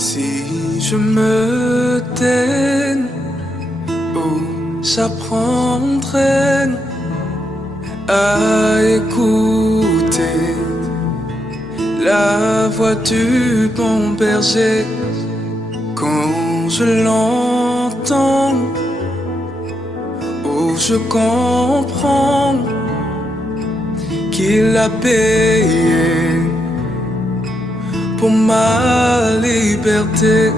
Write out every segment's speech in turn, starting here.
Si je me tais, où j'apprendrai à écouter la voix du bon berger. Quand je l'entends, où je comprends qu'il a payé pour ma liberté.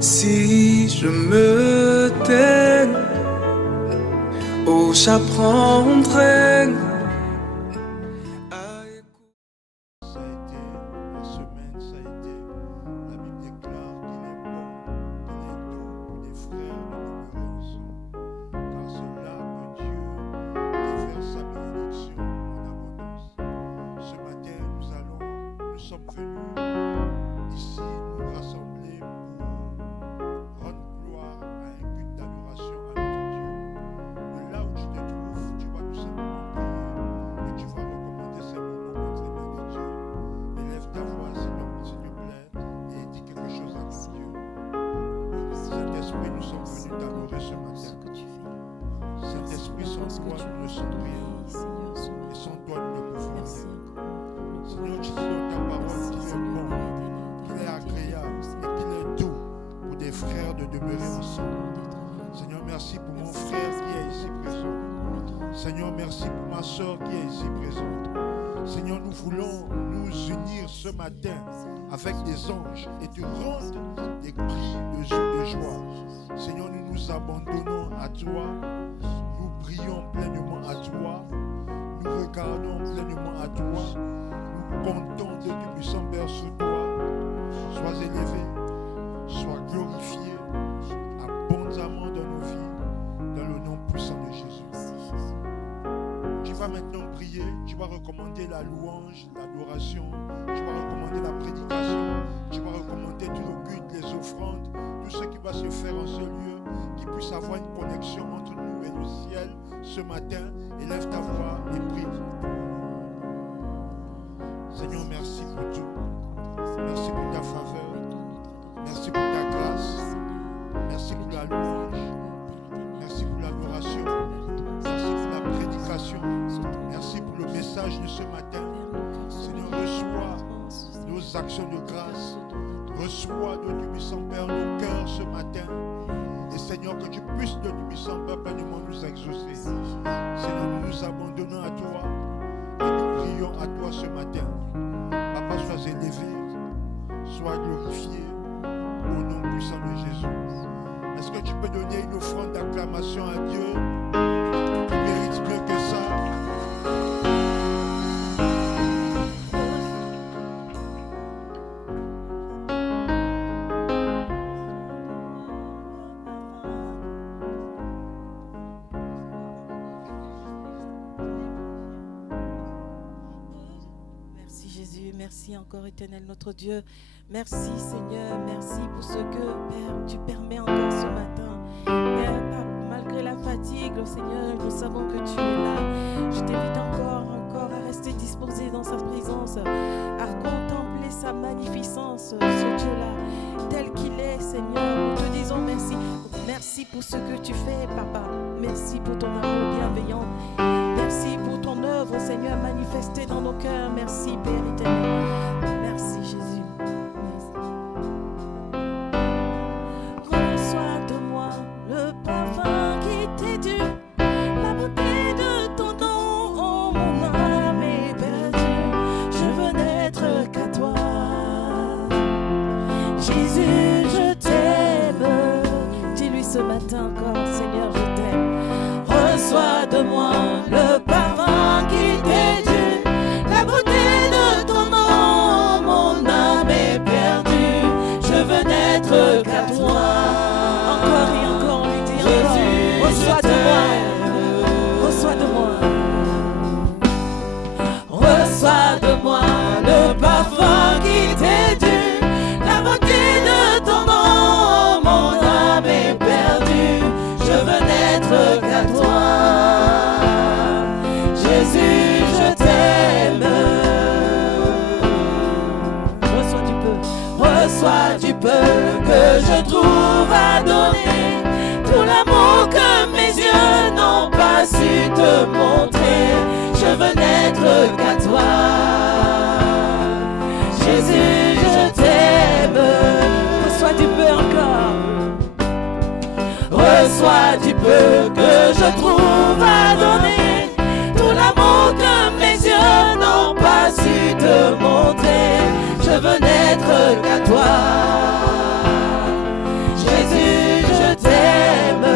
Si je me tais, où j'apprendrai à écouter. Ça a été la semaine, ça a été, la Bible déclare qu'il est bon, qu'il est doux pour des frères de demeurer ensemble. Car c'est là que Dieu déverse sa bénédiction en abondance. Ce matin, nous sommes venus ici nous rassembler pour rendre gloire à un culte d'adoration à notre Dieu. Mais là où tu te trouves, tu vas tout simplement prier et tu vas recommander ces moments entre les mains de Dieu. Élève ta voix, s'il te plaît, et dis quelque chose à ton Dieu. Saint-Esprit, nous sommes venus t'adorer ce matin. Saint-Esprit, sans toi, nous ne sommes rien. Et sans toi, nous ne pouvons rien. Seigneur, tu dis dans ta parole qu'il est bon, qu'il est agréable et qu'il est doux pour des frères de demeurer ensemble. Seigneur, merci pour mon frère qui est ici présent. Seigneur, merci pour ma soeur qui est ici présente. Seigneur, nous voulons nous unir ce matin avec des anges et te rendre des cris de joie. Seigneur, nous nous abandonnons à toi. Nous prions pleinement à toi. Nous regardons pleinement à toi. Nous comptons de Dieu puissant Père sur toi. Sois élevé, sois glorifié abondamment dans nos vies, dans le nom puissant de Jésus. Tu vas maintenant prier, tu vas recommander la louange, l'adoration, tu vas recommander la prédication, tu vas recommander tout le culte, les offrandes, tout ce qui va se faire en ce lieu, qu'il puisse avoir une connexion entre nous et le ciel ce matin. Élève ta voix et prie. Seigneur, merci pour tout. Merci pour ta faveur. Merci pour ta grâce. Merci pour la louange. Merci pour l'adoration. Merci pour la prédication. Merci pour le message de ce matin. Seigneur, reçois nos actions de grâce. Reçois de Dieu puissant Père nos cœurs ce matin. Et Seigneur, que tu puisses de Dieu puissant Père pleinement nous exaucer. Seigneur, nous nous abandonnons à toi. Et nous prions à toi ce matin. Papa, sois élevé, sois glorifié au nom puissant de Jésus. Est-ce que tu peux donner une offrande d'acclamation à Dieu? Tu mérites mieux que ça. Merci encore, éternel notre Dieu. Merci Seigneur, merci pour ce que Père, tu permets encore ce matin. Père, malgré la fatigue, Seigneur, nous savons que tu es là. Je t'invite encore à rester disposé dans sa présence, à contempler sa magnificence, ce Dieu-là, tel qu'il est, Seigneur. Nous te disons merci. Merci pour ce que tu fais, Papa. Merci pour ton amour bienveillant. Merci pour ton œuvre, Seigneur, manifestée dans nos cœurs. Merci, Père éternel. Merci, Jésus. Merci. Reçois de moi le parfum qui t'est dû, la beauté de ton nom. Oh, mon âme est perdue. Je veux n'être qu'à toi. Jésus, je t'aime. Dis-lui ce matin encore, Seigneur, je t'aime. Reçois de moi le parfum qui t'est dû, la beauté de ton nom. Mon âme est perdue, je veux n'être qu'à toi. Encore et encore, lui dire Jésus, reçois de moi, reçois de moi. Reçois de moi le parfum qui t'est dû, la beauté de ton nom. Mon âme est perdue, je veux n'être qu'à toi. Reçois du peu que je trouve à donner, tout l'amour que mes yeux n'ont pas su te montrer. Je veux n'être qu'à toi. Jésus, je t'aime. Reçois du peu encore. Reçois du peu que je trouve à donner, tout l'amour que mes yeux n'ont pas su te montrer. Je veux n'être qu'à toi. Jésus, je t'aime.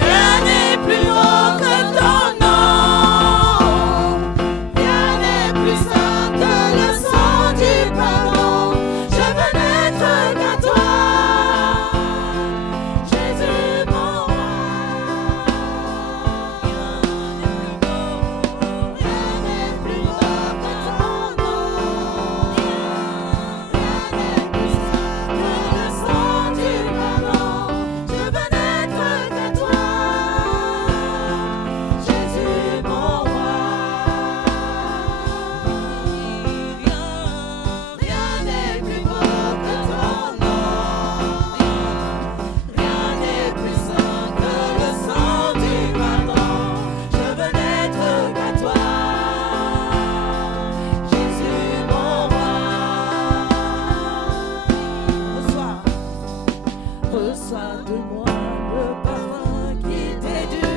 Rien n'est plus beau que ton nom. Rien n'est plus saint que le sang du pardon. Je veux n'être qu'à toi. Jésus, mon roi. Rien n'est plus beau que ton nom. Rien n'est plus saint que le sang du pardon. Je veux n'être qu'à toi. Jésus, mon roi. Rien n'est plus beau que ton nom. Rien n'est plus saint que le sang du pardon. Je veux n'être qu'à toi. Jésus, mon roi. Reçois de moi le parfum qui t'est dû,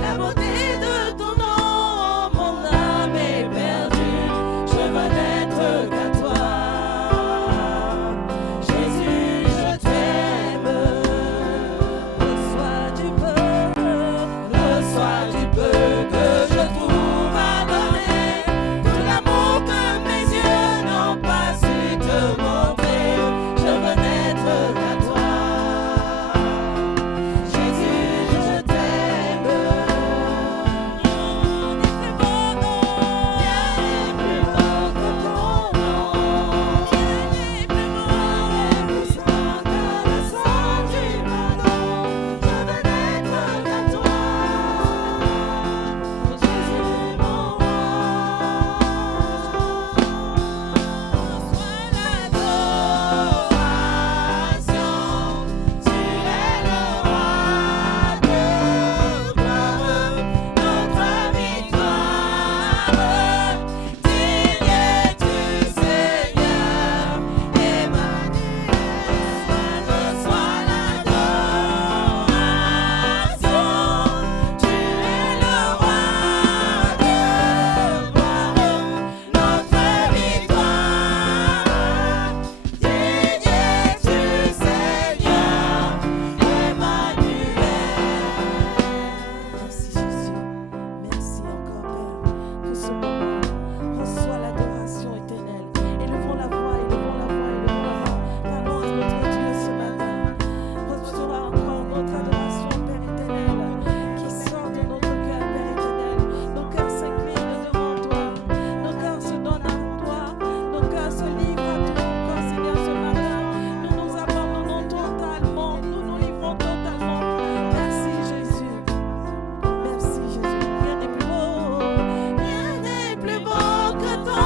la beauté de ton nom. Mon âme est perdue. Je veux n'être qu'à toi. Jésus, je t'aime. Reçois du peu que je trouve à donner, tout l'amour que mes yeux n'ont pas su te montrer. Je veux n'être qu'à toi. Jésus, je t'aime. Rien n'est plus beau que ton nom. Rien n'est plus saint que le sang du pardon. Je veux n'être qu'à toi. Jésus, mon roi. Reçois l'adoration. Tu es le roi de gloire, notre victoire. Digne es-tu, Seigneur, Emmanuel. Reçois l'adoration. Tu es le roi de gloire, notre victoire. Digne es-tu, Seigneur, Emmanuel. Merci Jésus, merci encore Père pour ce moment. Reçois l'adoration éternelle. Élevons la voix, élevons la voix, élevons la voix. Parlons à notre Dieu ce matin. Reçois encore notre adoration, Père éternel, qui sort de notre cœur, Père éternel. Nos cœurs s'inclinent devant toi, nos cœurs se donnent à toi, nos cœurs se livrent à toi encore, Seigneur, ce matin. Nous nous abandonnons totalement, nous nous livrons totalement. Merci Jésus. Merci Jésus. Rien n'est plus beau que ton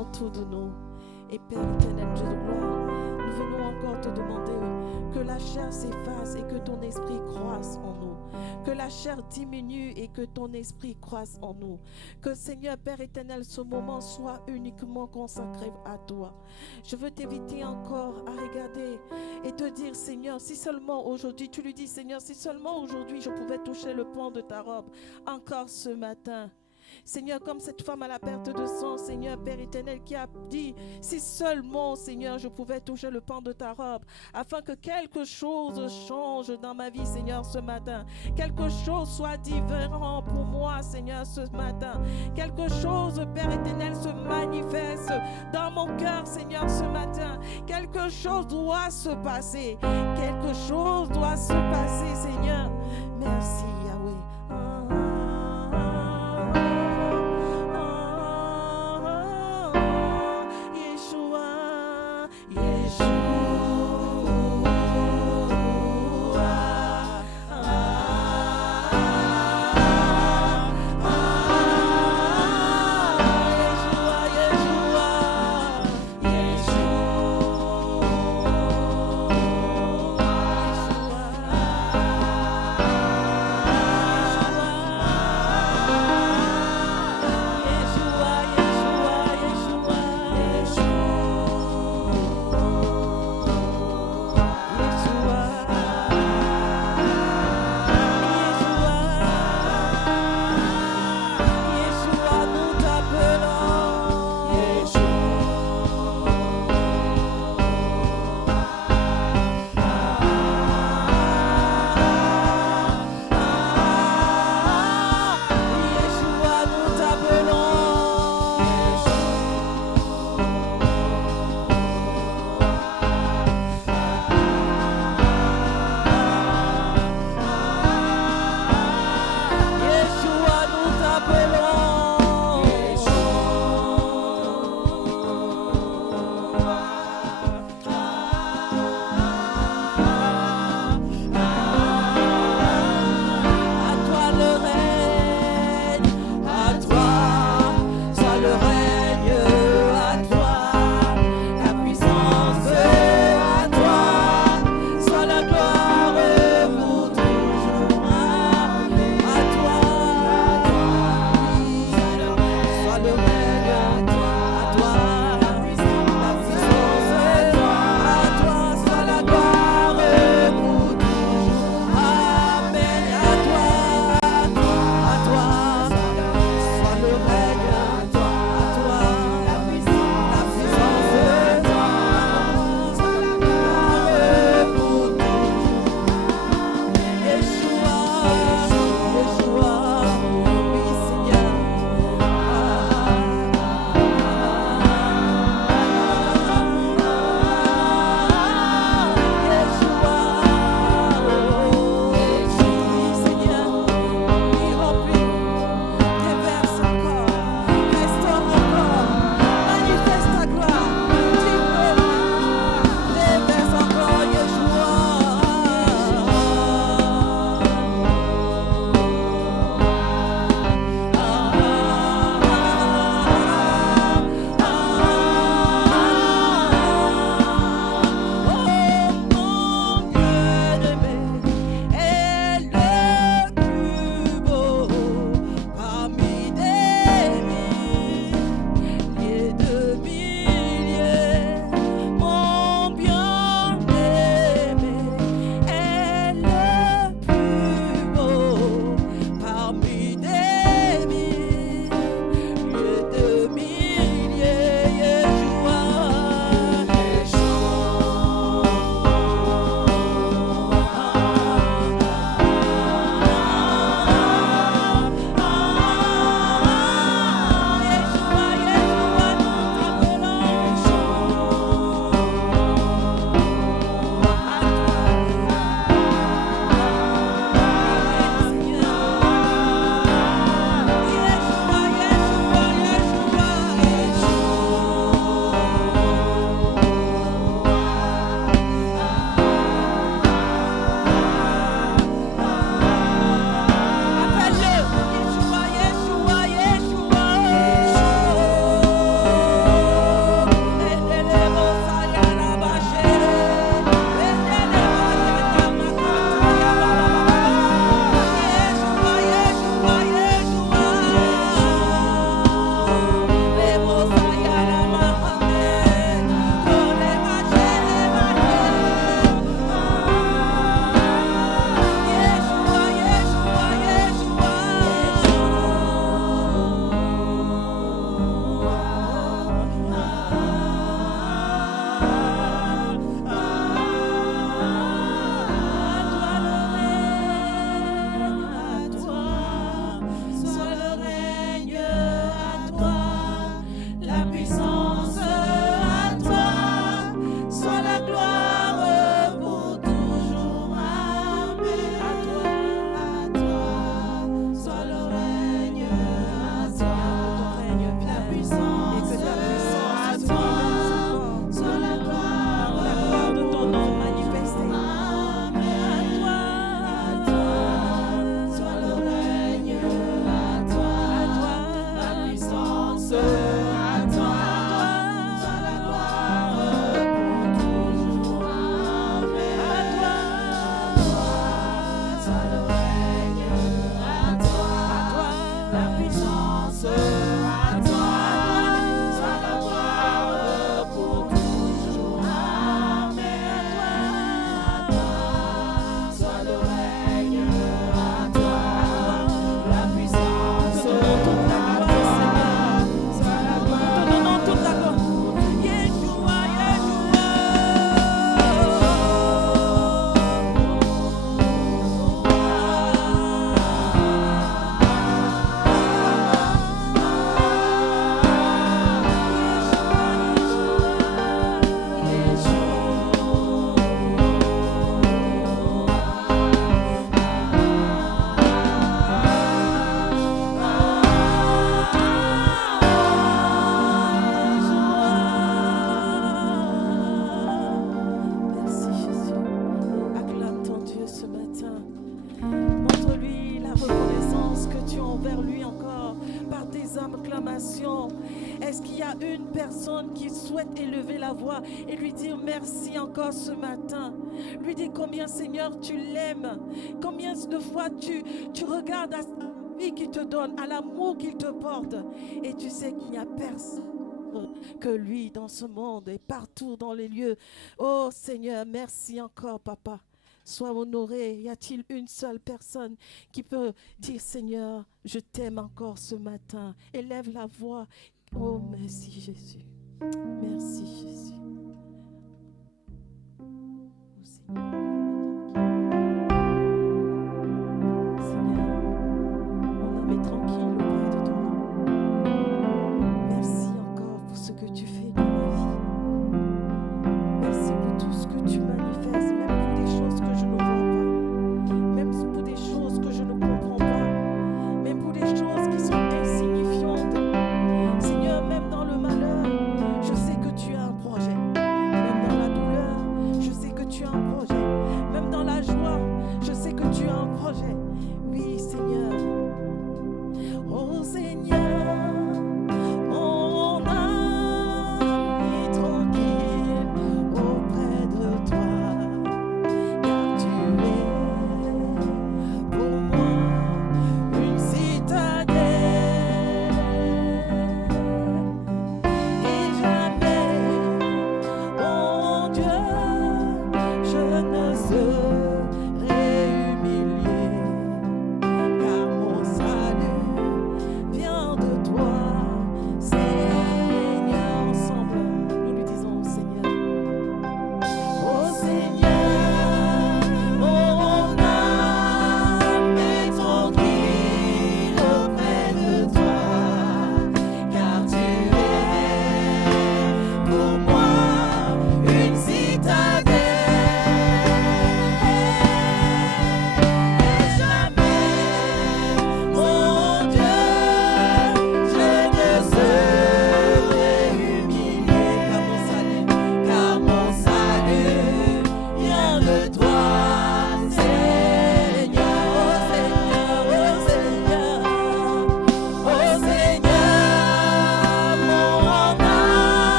donnons tout de nous. Et Père éternel, Dieu de gloire, nous venons encore te demander que la chair s'efface et que ton esprit croisse en nous. Que la chair diminue et que ton esprit croisse en nous. Que Seigneur Père éternel, ce moment soit uniquement consacré à toi. Je veux t'inviter encore à regarder et te dire, Seigneur, si seulement aujourd'hui, tu lui dis, Seigneur, si seulement aujourd'hui je pouvais toucher le pan de ta robe, encore ce matin. Seigneur, comme cette femme à la perte de sang, Seigneur Père éternel, qui a dit, si seulement, Seigneur, je pouvais toucher le pan de ta robe, afin que quelque chose change dans ma vie, Seigneur, ce matin. Quelque chose soit différent pour moi, Seigneur, ce matin. Quelque chose, Père éternel, se manifeste dans mon cœur, Seigneur, ce matin. Quelque chose doit se passer. Quelque chose doit se passer, Seigneur. Merci, Yahweh. Yeshua. acclamation? Est-ce qu'il y a une personne qui souhaite élever la voix et lui dire merci encore ce matin? Lui dire combien, Seigneur, tu l'aimes, combien de fois tu regardes à la vie qu'il te donne, à l'amour qu'il te porte, et tu sais qu'il n'y a personne que lui dans ce monde et partout dans les lieux. Oh Seigneur, merci encore, Papa. Sois honoré. Y a-t-il une seule personne qui peut dire, Seigneur, je t'aime encore ce matin? Élève la voix. Oh, merci Jésus. Merci Jésus. Oh, Seigneur. Seigneur, mon âme est tranquille auprès de toi. Merci encore pour ce que tu fais dans ma vie. Merci pour tout ce que tu manifestes, même pour des choses que je ne vois pas, même pour des choses que je ne comprends pas, même pour des choses qui sont insignifiantes. Seigneur, même dans le malheur, je sais que tu as un projet. Même dans la douleur, je sais que tu as un projet.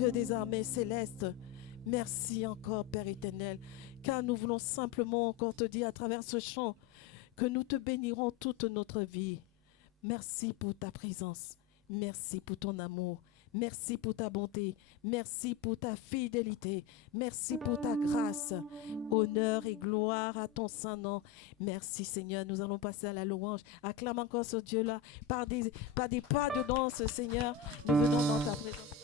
Dieu des armées célestes, merci encore, Père éternel, car nous voulons simplement encore te dire à travers ce chant que nous te bénirons toute notre vie. Merci pour ta présence, merci pour ton amour, merci pour ta bonté, merci pour ta fidélité, merci pour ta grâce. Honneur et gloire à ton saint nom. Merci Seigneur, nous allons passer à la louange. Acclame encore ce Dieu-là par des pas de danse, Seigneur. Nous venons dans ta présence.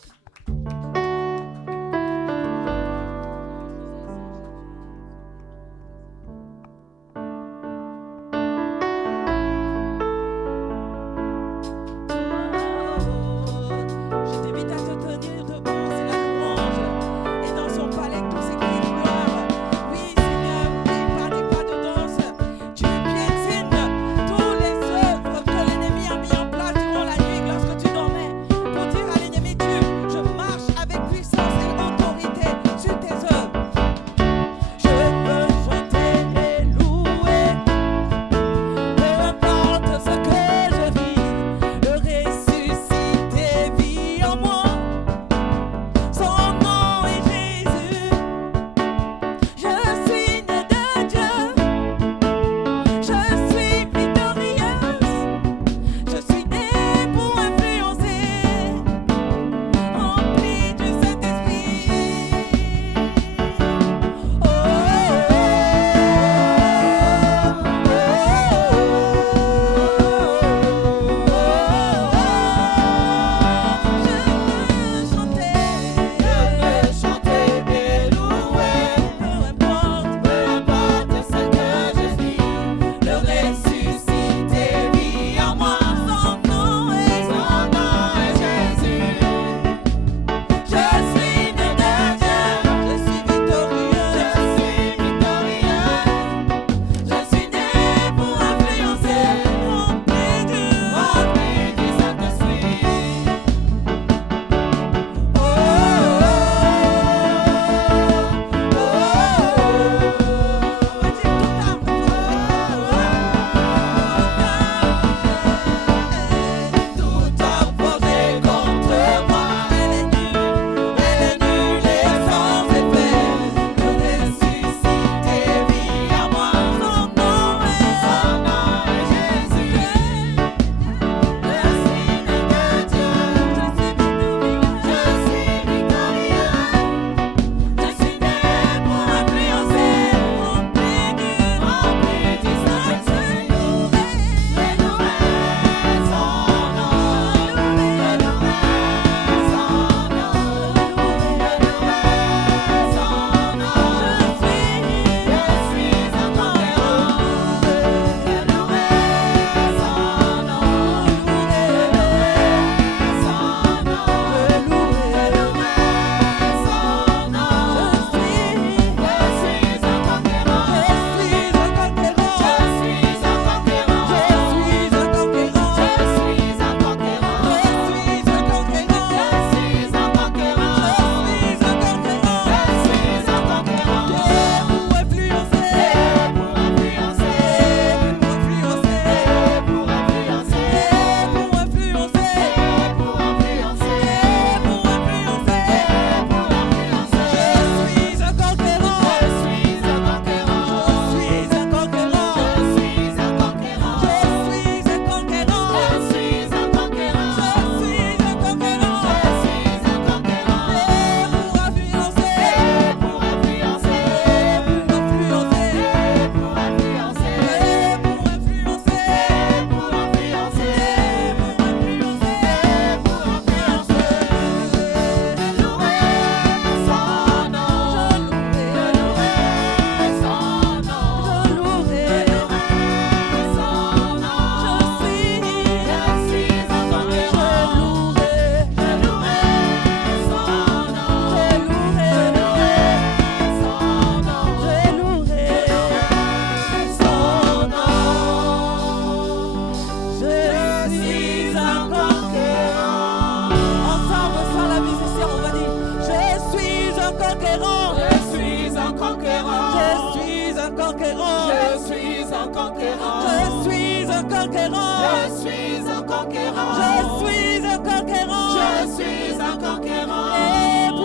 conquérant. Je suis un conquérant. Je suis un conquérant.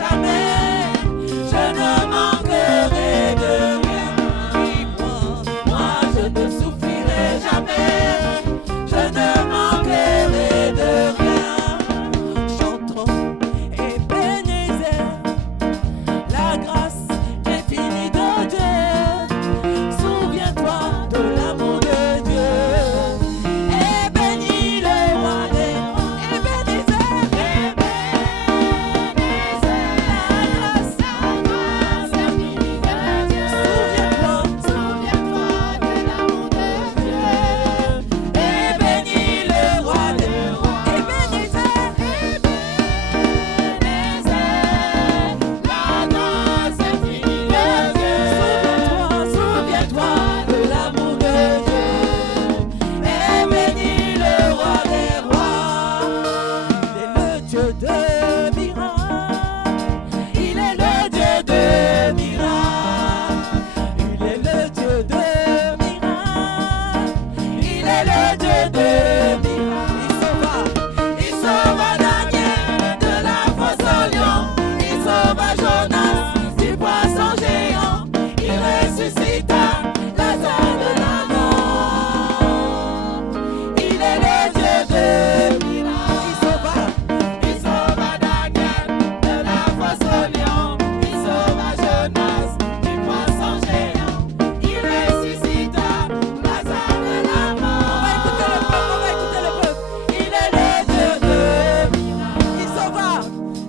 Jamais de miracles. Il est le Dieu de miracles. Il est le Dieu de miracles. Il est le Dieu de miracles. Il sauva Daniel de la fosse au lion. Il sauva Jonas du poisson géant. Il ressuscita Lazare de la mort. Il est le Dieu de miracles. Il sauva Daniel de la fosse au lion. Il sauva Jonas du poisson géant. Il ressuscita Lazare de la mort. On va écouter le peuple. Il est le Dieu de miracles.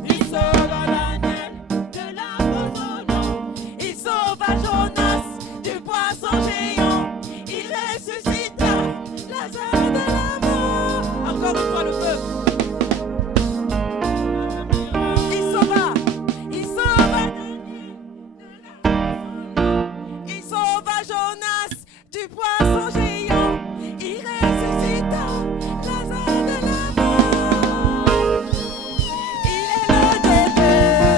Il sauva Daniel de la fosse au lion. Il sauva Jonas du poisson géant. Il ressuscita Lazare de la mort. Encore une fois le peuple. Il sauva Jonas du poisson géant. Il ressuscita Lazare de la mort. Il est le Dieu de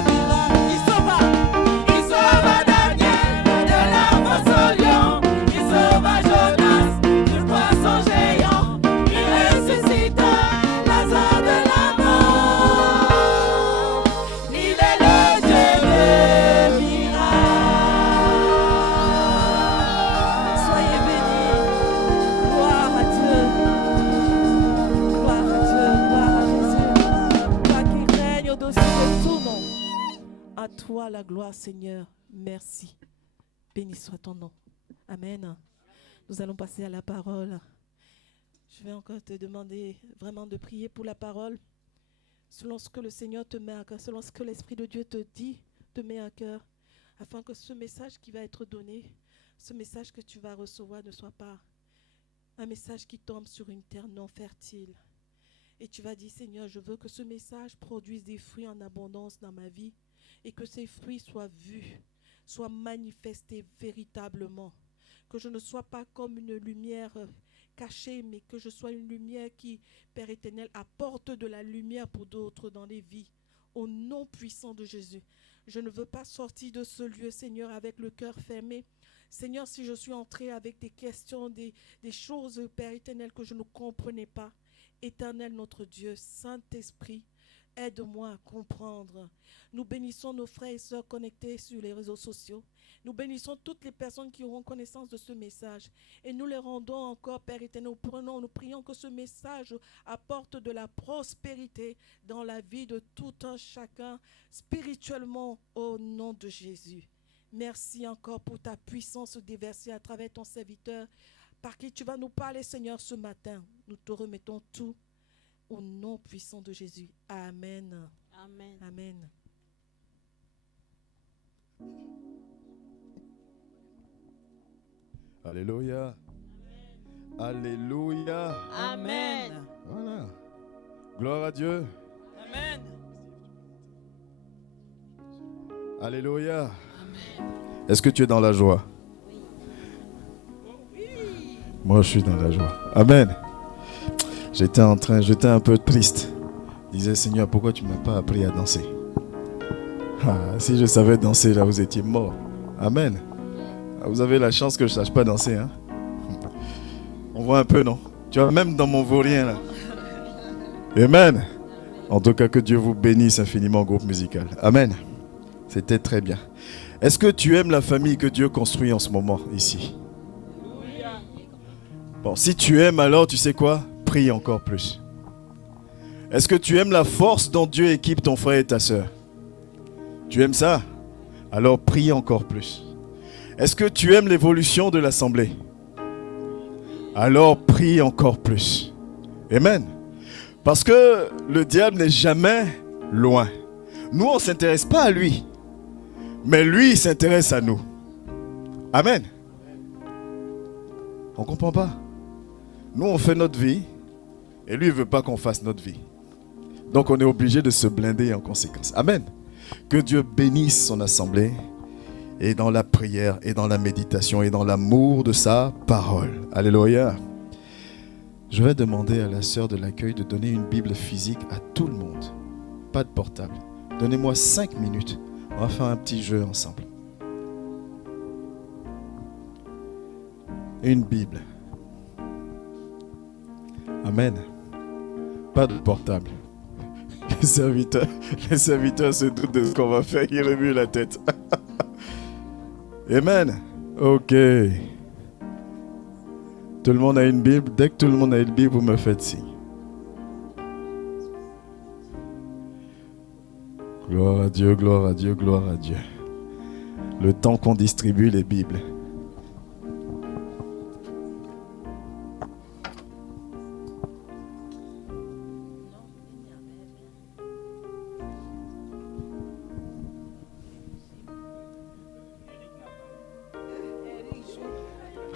miracles. Il sauva Daniel de la fosse au lion. Il sauva Jonas du poisson géant. Il ressuscita Lazare de la mort. Il est le Dieu de miracles. Soyez bénis. Gloire à Dieu. Gloire à Dieu. Gloire à Jésus. Toi qui règnes au-dessus de tout nom. À toi la gloire, Seigneur. Merci. Béni soit ton nom. Amen. Nous allons passer à la parole. Je vais encore te demander vraiment de prier pour la parole, selon ce que le Seigneur te met à cœur, selon ce que l'Esprit de Dieu te dit, te met à cœur, afin que ce message qui va être donné, ce message que tu vas recevoir ne soit pas un message qui tombe sur une terre non fertile. Et tu vas dire, Seigneur, je veux que ce message produise des fruits en abondance dans ma vie et que ces fruits soient vus, soient manifestés véritablement. Que je ne sois pas comme une lumière cachée, mais que je sois une lumière qui, Père éternel, apporte de la lumière pour d'autres dans les vies. Au nom puissant de Jésus. Je ne veux pas sortir de ce lieu, Seigneur, avec le cœur fermé. Seigneur, si je suis entré avec des questions, des choses, Père éternel, que je ne comprenais pas, Éternel notre Dieu, Saint-Esprit, aide-moi à comprendre. Nous bénissons nos frères et sœurs connectés sur les réseaux sociaux. Nous bénissons toutes les personnes qui auront connaissance de ce message. Et nous les rendons encore, Père éternel, nous prions que ce message apporte de la prospérité dans la vie de tout un chacun, spirituellement, au nom de Jésus. Merci encore pour ta puissance déversée à travers ton serviteur, par qui tu vas nous parler, Seigneur, ce matin. Nous te remettons tout au nom puissant de Jésus. Amen. Amen. Amen. Alléluia. Alléluia. Amen. Voilà. Gloire à Dieu. Amen. Alléluia. Est-ce que tu es dans la joie? Moi, je suis dans la joie. Amen. J'étais un peu triste. Je disais, Seigneur, pourquoi tu ne m'as pas appris à danser? Si je savais danser, là, vous étiez mort. Amen. Vous avez la chance que je ne sache pas danser. Hein? On voit un peu, non? Tu vois, même dans mon vaurien, là. Amen. En tout cas, que Dieu vous bénisse infiniment, groupe musical. Amen. C'était très bien. Est-ce que tu aimes la famille que Dieu construit en ce moment, ici? Bon, si tu aimes, alors, tu sais quoi? Prie encore plus. Est-ce que tu aimes la force dont Dieu équipe ton frère et ta sœur? Tu aimes ça? Alors prie encore plus. Est-ce que tu aimes l'évolution de l'assemblée? Alors prie encore plus. Amen. Parce que le diable n'est jamais loin. Nous, on ne s'intéresse pas à lui. Mais lui, il s'intéresse à nous. Amen. On ne comprend pas. Nous, on fait notre vie. Et lui, il ne veut pas qu'on fasse notre vie. Donc, on est obligé de se blinder en conséquence. Amen. Que Dieu bénisse son assemblée. Et dans la prière, et dans la méditation, et dans l'amour de sa parole. Alléluia. Je vais demander à la sœur de l'accueil de donner une Bible physique à tout le monde. pas de portable. Donnez-moi 5 minutes. On va faire un petit jeu ensemble. Une Bible. Amen. Pas de portable. Les serviteurs se doutent de ce qu'on va faire. Ils remuent la tête. Amen. Ok. Tout le monde a une Bible. Dès que tout le monde a une Bible, vous me faites signe. Gloire à Dieu, gloire à Dieu, gloire à Dieu. Le temps qu'on distribue les Bibles.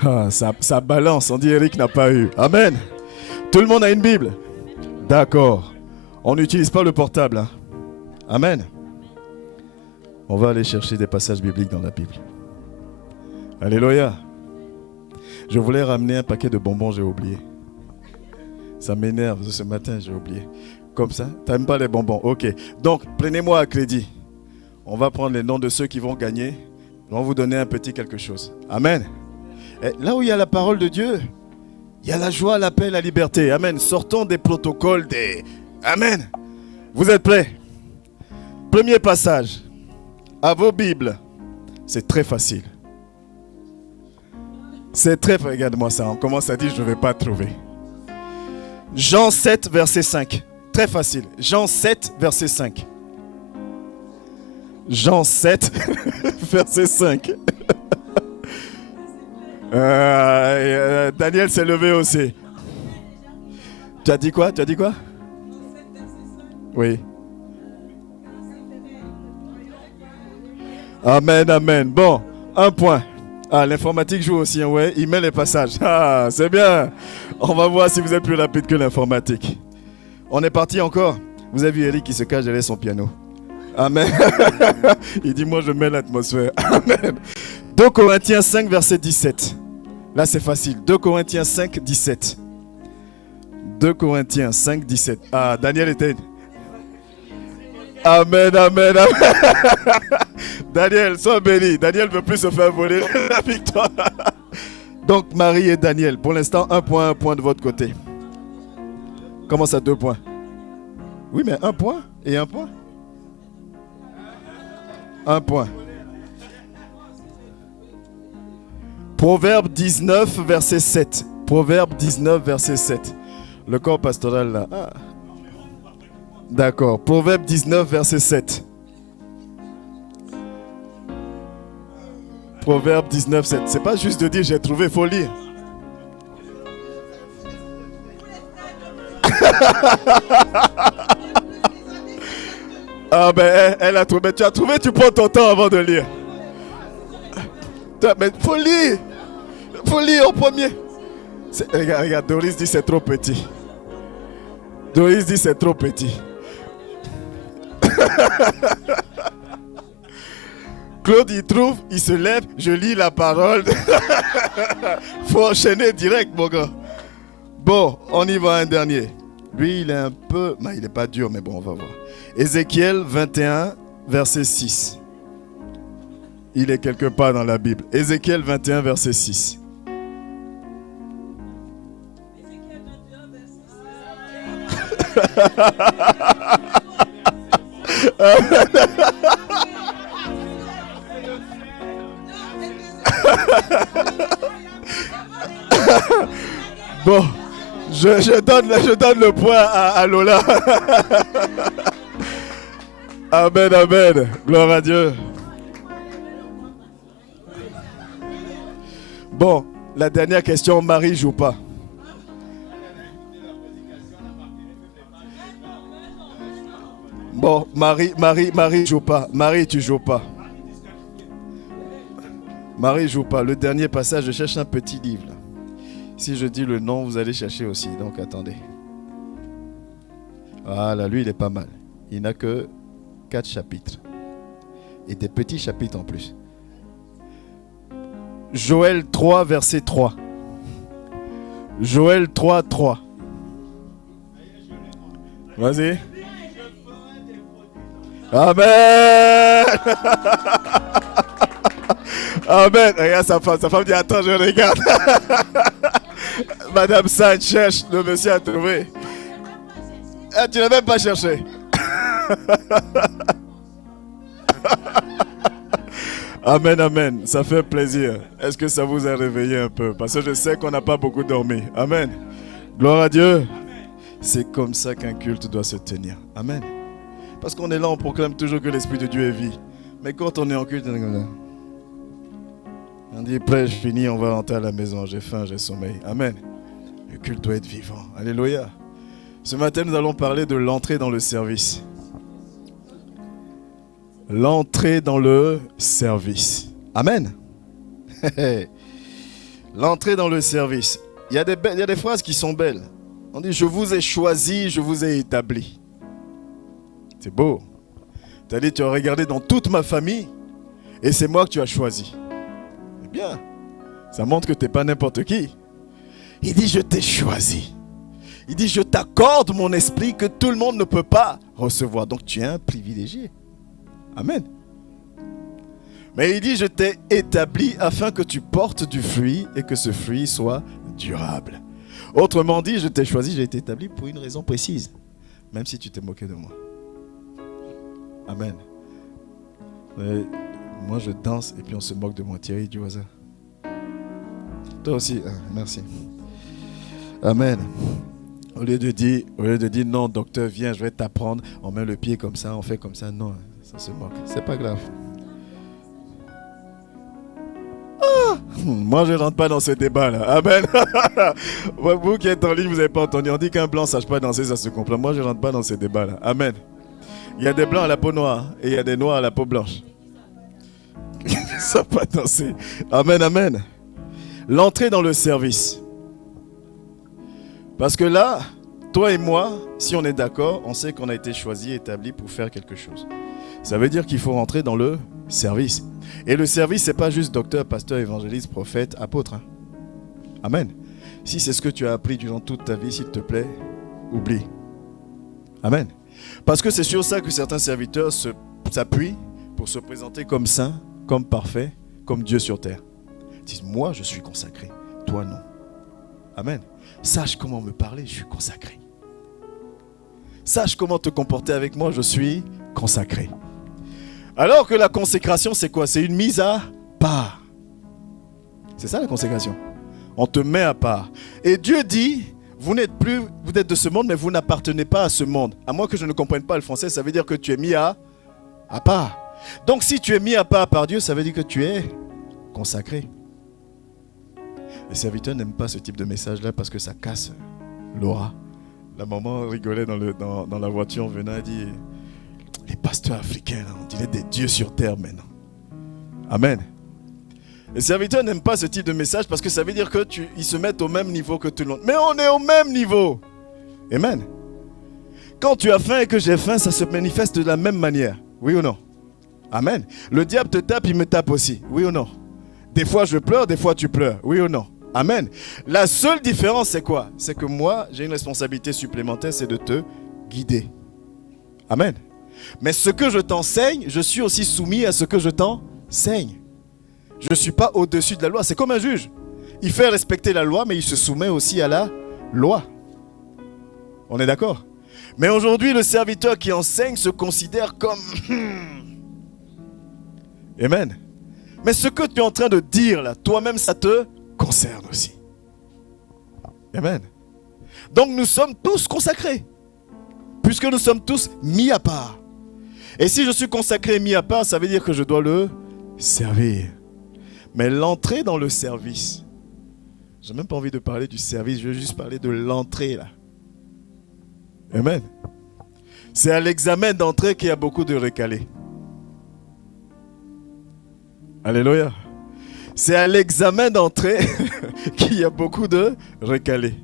Ah, ça balance, on dit Eric n'a pas eu. Amen. Tout le monde a une Bible. D'accord. On n'utilise pas le portable. Hein. Amen. On va aller chercher des passages bibliques dans la Bible. Alléluia. Je voulais ramener un paquet de bonbons, j'ai oublié. Ça m'énerve, ce matin j'ai oublié. Comme ça, t'aimes pas les bonbons? Ok. Donc, prenez-moi à crédit. On va prendre les noms de ceux qui vont gagner. On va vous donner un petit quelque chose. Amen. Et là où il y a la parole de Dieu, il y a la joie, la paix, la liberté. Amen. Sortons des protocoles, des... Amen. Vous êtes prêts? Premier passage. À vos Bibles. C'est très facile. C'est très... Regarde-moi ça. On commence à dire, je ne vais pas trouver. Jean 7, verset 5. Très facile. Jean 7, verset 5. Jean 7, verset 5. Daniel s'est levé aussi. Tu as dit quoi? Tu as dit quoi? Oui. Amen, amen. Bon, un point. Ah, l'informatique joue aussi, hein, ouais. Il met les passages. Ah, c'est bien. On va voir si vous êtes plus rapide que l'informatique. On est parti encore. Vous avez vu Eric qui se cache derrière son piano. Amen. Il dit, moi je mets l'atmosphère. Amen. 2 Corinthiens 5, verset 17. Là, c'est facile. 2 Corinthiens 5, 17. 2 Corinthiens 5, 17. Ah, Daniel était... Amen, amen, amen. Daniel, sois béni. Daniel ne veut plus se faire voler la victoire. Donc, Marie et Daniel, pour l'instant, un point de votre côté. Comment ça, 2 points? Oui, mais 1 point et 1 point. 1 point. Proverbe 19, verset 7. Proverbe 19, verset 7. Le corps pastoral là. Ah. D'accord. Proverbe 19, verset 7. Proverbe 19, 7. C'est pas juste de dire j'ai trouvé, il faut lire. Ah ben elle a trouvé. Tu as trouvé, tu prends ton temps avant de lire. Mais faut lire. Faut lire au premier. Regarde, Doris dit c'est trop petit. Doris dit c'est trop petit. Claude il trouve, il se lève, je lis la parole. Faut enchaîner direct mon gars. Bon, on y va un dernier. Lui il est un peu, bah, il n'est pas dur mais bon on va voir. Ézéchiel 21 verset 6. Il est quelque part dans la Bible. Ézéchiel 21 verset 6. Ézéchiel 21 verset 6. Bon, je donne le point à Lola. Amen, amen. Gloire à Dieu. Bon, la dernière question, Marie joue pas. Bon, Marie joue pas. Marie, tu joues pas. Marie joue pas. Le dernier passage, je cherche un petit livre. Là. Si je dis le nom, vous allez chercher aussi. Donc, attendez. Voilà, lui, il est pas mal. Il n'a que 4 chapitres. Et des petits chapitres en plus. Joël 3, verset 3. Joël 3, 3. Vas-y. Amen. Amen. Regarde sa femme dit, attends, je regarde. Madame Sainte cherche, le monsieur a trouvé. Ah, tu n'as même pas cherché. Amen, amen. Ça fait plaisir. Est-ce que ça vous a réveillé un peu? Parce que je sais qu'on n'a pas beaucoup dormi. Amen. Gloire à Dieu. C'est comme ça qu'un culte doit se tenir. Amen. Parce qu'on est là, on proclame toujours que l'Esprit de Dieu est vie. Mais quand on est en culte, on dit, prêche, fini, on va rentrer à la maison. J'ai faim, j'ai sommeil. Amen. Le culte doit être vivant. Alléluia. Ce matin, nous allons parler de l'entrée dans le service. L'entrée dans le service. Amen. L'entrée dans le service. Il y a des phrases qui sont belles. On dit, je vous ai choisi, je vous ai établi. C'est beau. Tu as dit, tu as regardé dans toute ma famille et c'est moi que tu as choisi. C'est bien. Ça montre que tu n'es pas n'importe qui. Il dit, je t'ai choisi. Il dit, je t'accorde mon esprit que tout le monde ne peut pas recevoir. Donc tu es un privilégié. Amen. Mais il dit, je t'ai établi afin que tu portes du fruit et que ce fruit soit durable. Autrement dit, je t'ai choisi, j'ai été établi pour une raison précise. Même si tu t'es moqué de moi. Amen. Moi, je danse et puis on se moque de moi. Thierry du hasard. Toi aussi, merci. Amen. Au lieu de dire non, docteur, viens, je vais t'apprendre. On met le pied comme ça, on fait comme ça. Non, ça se moque. C'est pas grave. Moi, je ne rentre pas dans ce débat-là. Amen. Vous qui êtes en ligne, vous n'avez pas entendu. On dit qu'un blanc ne sache pas danser, ça se comprend. Moi, je ne rentre pas dans ce débat-là. Amen. Il y a des blancs à la peau noire et il y a des noirs à la peau blanche. Ils ne savent pas danser. Amen, amen. L'entrée dans le service. Parce que là, toi et moi, si on est d'accord, on sait qu'on a été choisi, établi pour faire quelque chose. Ça veut dire qu'il faut rentrer dans le service. Et le service, ce n'est pas juste docteur, pasteur, évangéliste, prophète, apôtre. Hein. Amen. Si c'est ce que tu as appris durant toute ta vie, s'il te plaît, oublie. Amen. Parce que c'est sur ça que certains serviteurs s'appuient pour se présenter comme saint, comme parfait, comme Dieu sur terre. Ils disent, moi je suis consacré, toi non. Amen. Sache comment me parler, je suis consacré. Sache comment te comporter avec moi, je suis consacré. Alors que la consécration, c'est quoi? C'est une mise à part. C'est ça la consécration. On te met à part. Et Dieu dit, vous êtes de ce monde, mais vous n'appartenez pas à ce monde. À moins que je ne comprenne pas le français, ça veut dire que tu es mis à part. Donc si tu es mis à part par Dieu, ça veut dire que tu es consacré. Les serviteurs n'aiment pas ce type de message-là parce que ça casse l'aura. La maman rigolait dans la voiture, on venait et dit, les pasteurs africains, là, on dirait des dieux sur terre maintenant. Amen. Les serviteurs n'aiment pas ce type de message parce que ça veut dire qu'ils se mettent au même niveau que tout le monde. Mais on est au même niveau. Amen. Quand tu as faim et que j'ai faim, ça se manifeste de la même manière. Oui ou non? Amen. Le diable te tape, il me tape aussi. Oui ou non? Des fois je pleure, des fois tu pleures. Oui ou non? Amen. La seule différence, c'est quoi? C'est que moi, j'ai une responsabilité supplémentaire, c'est de te guider. Amen. Mais ce que je t'enseigne, je suis aussi soumis à ce que je t'enseigne. Je ne suis pas au-dessus de la loi. C'est comme un juge. Il fait respecter la loi, mais il se soumet aussi à la loi. On est d'accord? Mais aujourd'hui, le serviteur qui enseigne se considère comme... Amen. Mais ce que tu es en train de dire là, toi-même, ça te concerne aussi. Amen. Donc nous sommes tous consacrés. Puisque nous sommes tous mis à part. Et si je suis consacré et mis à part, ça veut dire que je dois le servir. Mais l'entrée dans le service, je n'ai même pas envie de parler du service, je veux juste parler de l'entrée là. Amen. C'est à l'examen d'entrée qu'il y a beaucoup de recalés. Alléluia. C'est à l'examen d'entrée qu'il y a beaucoup de recalés.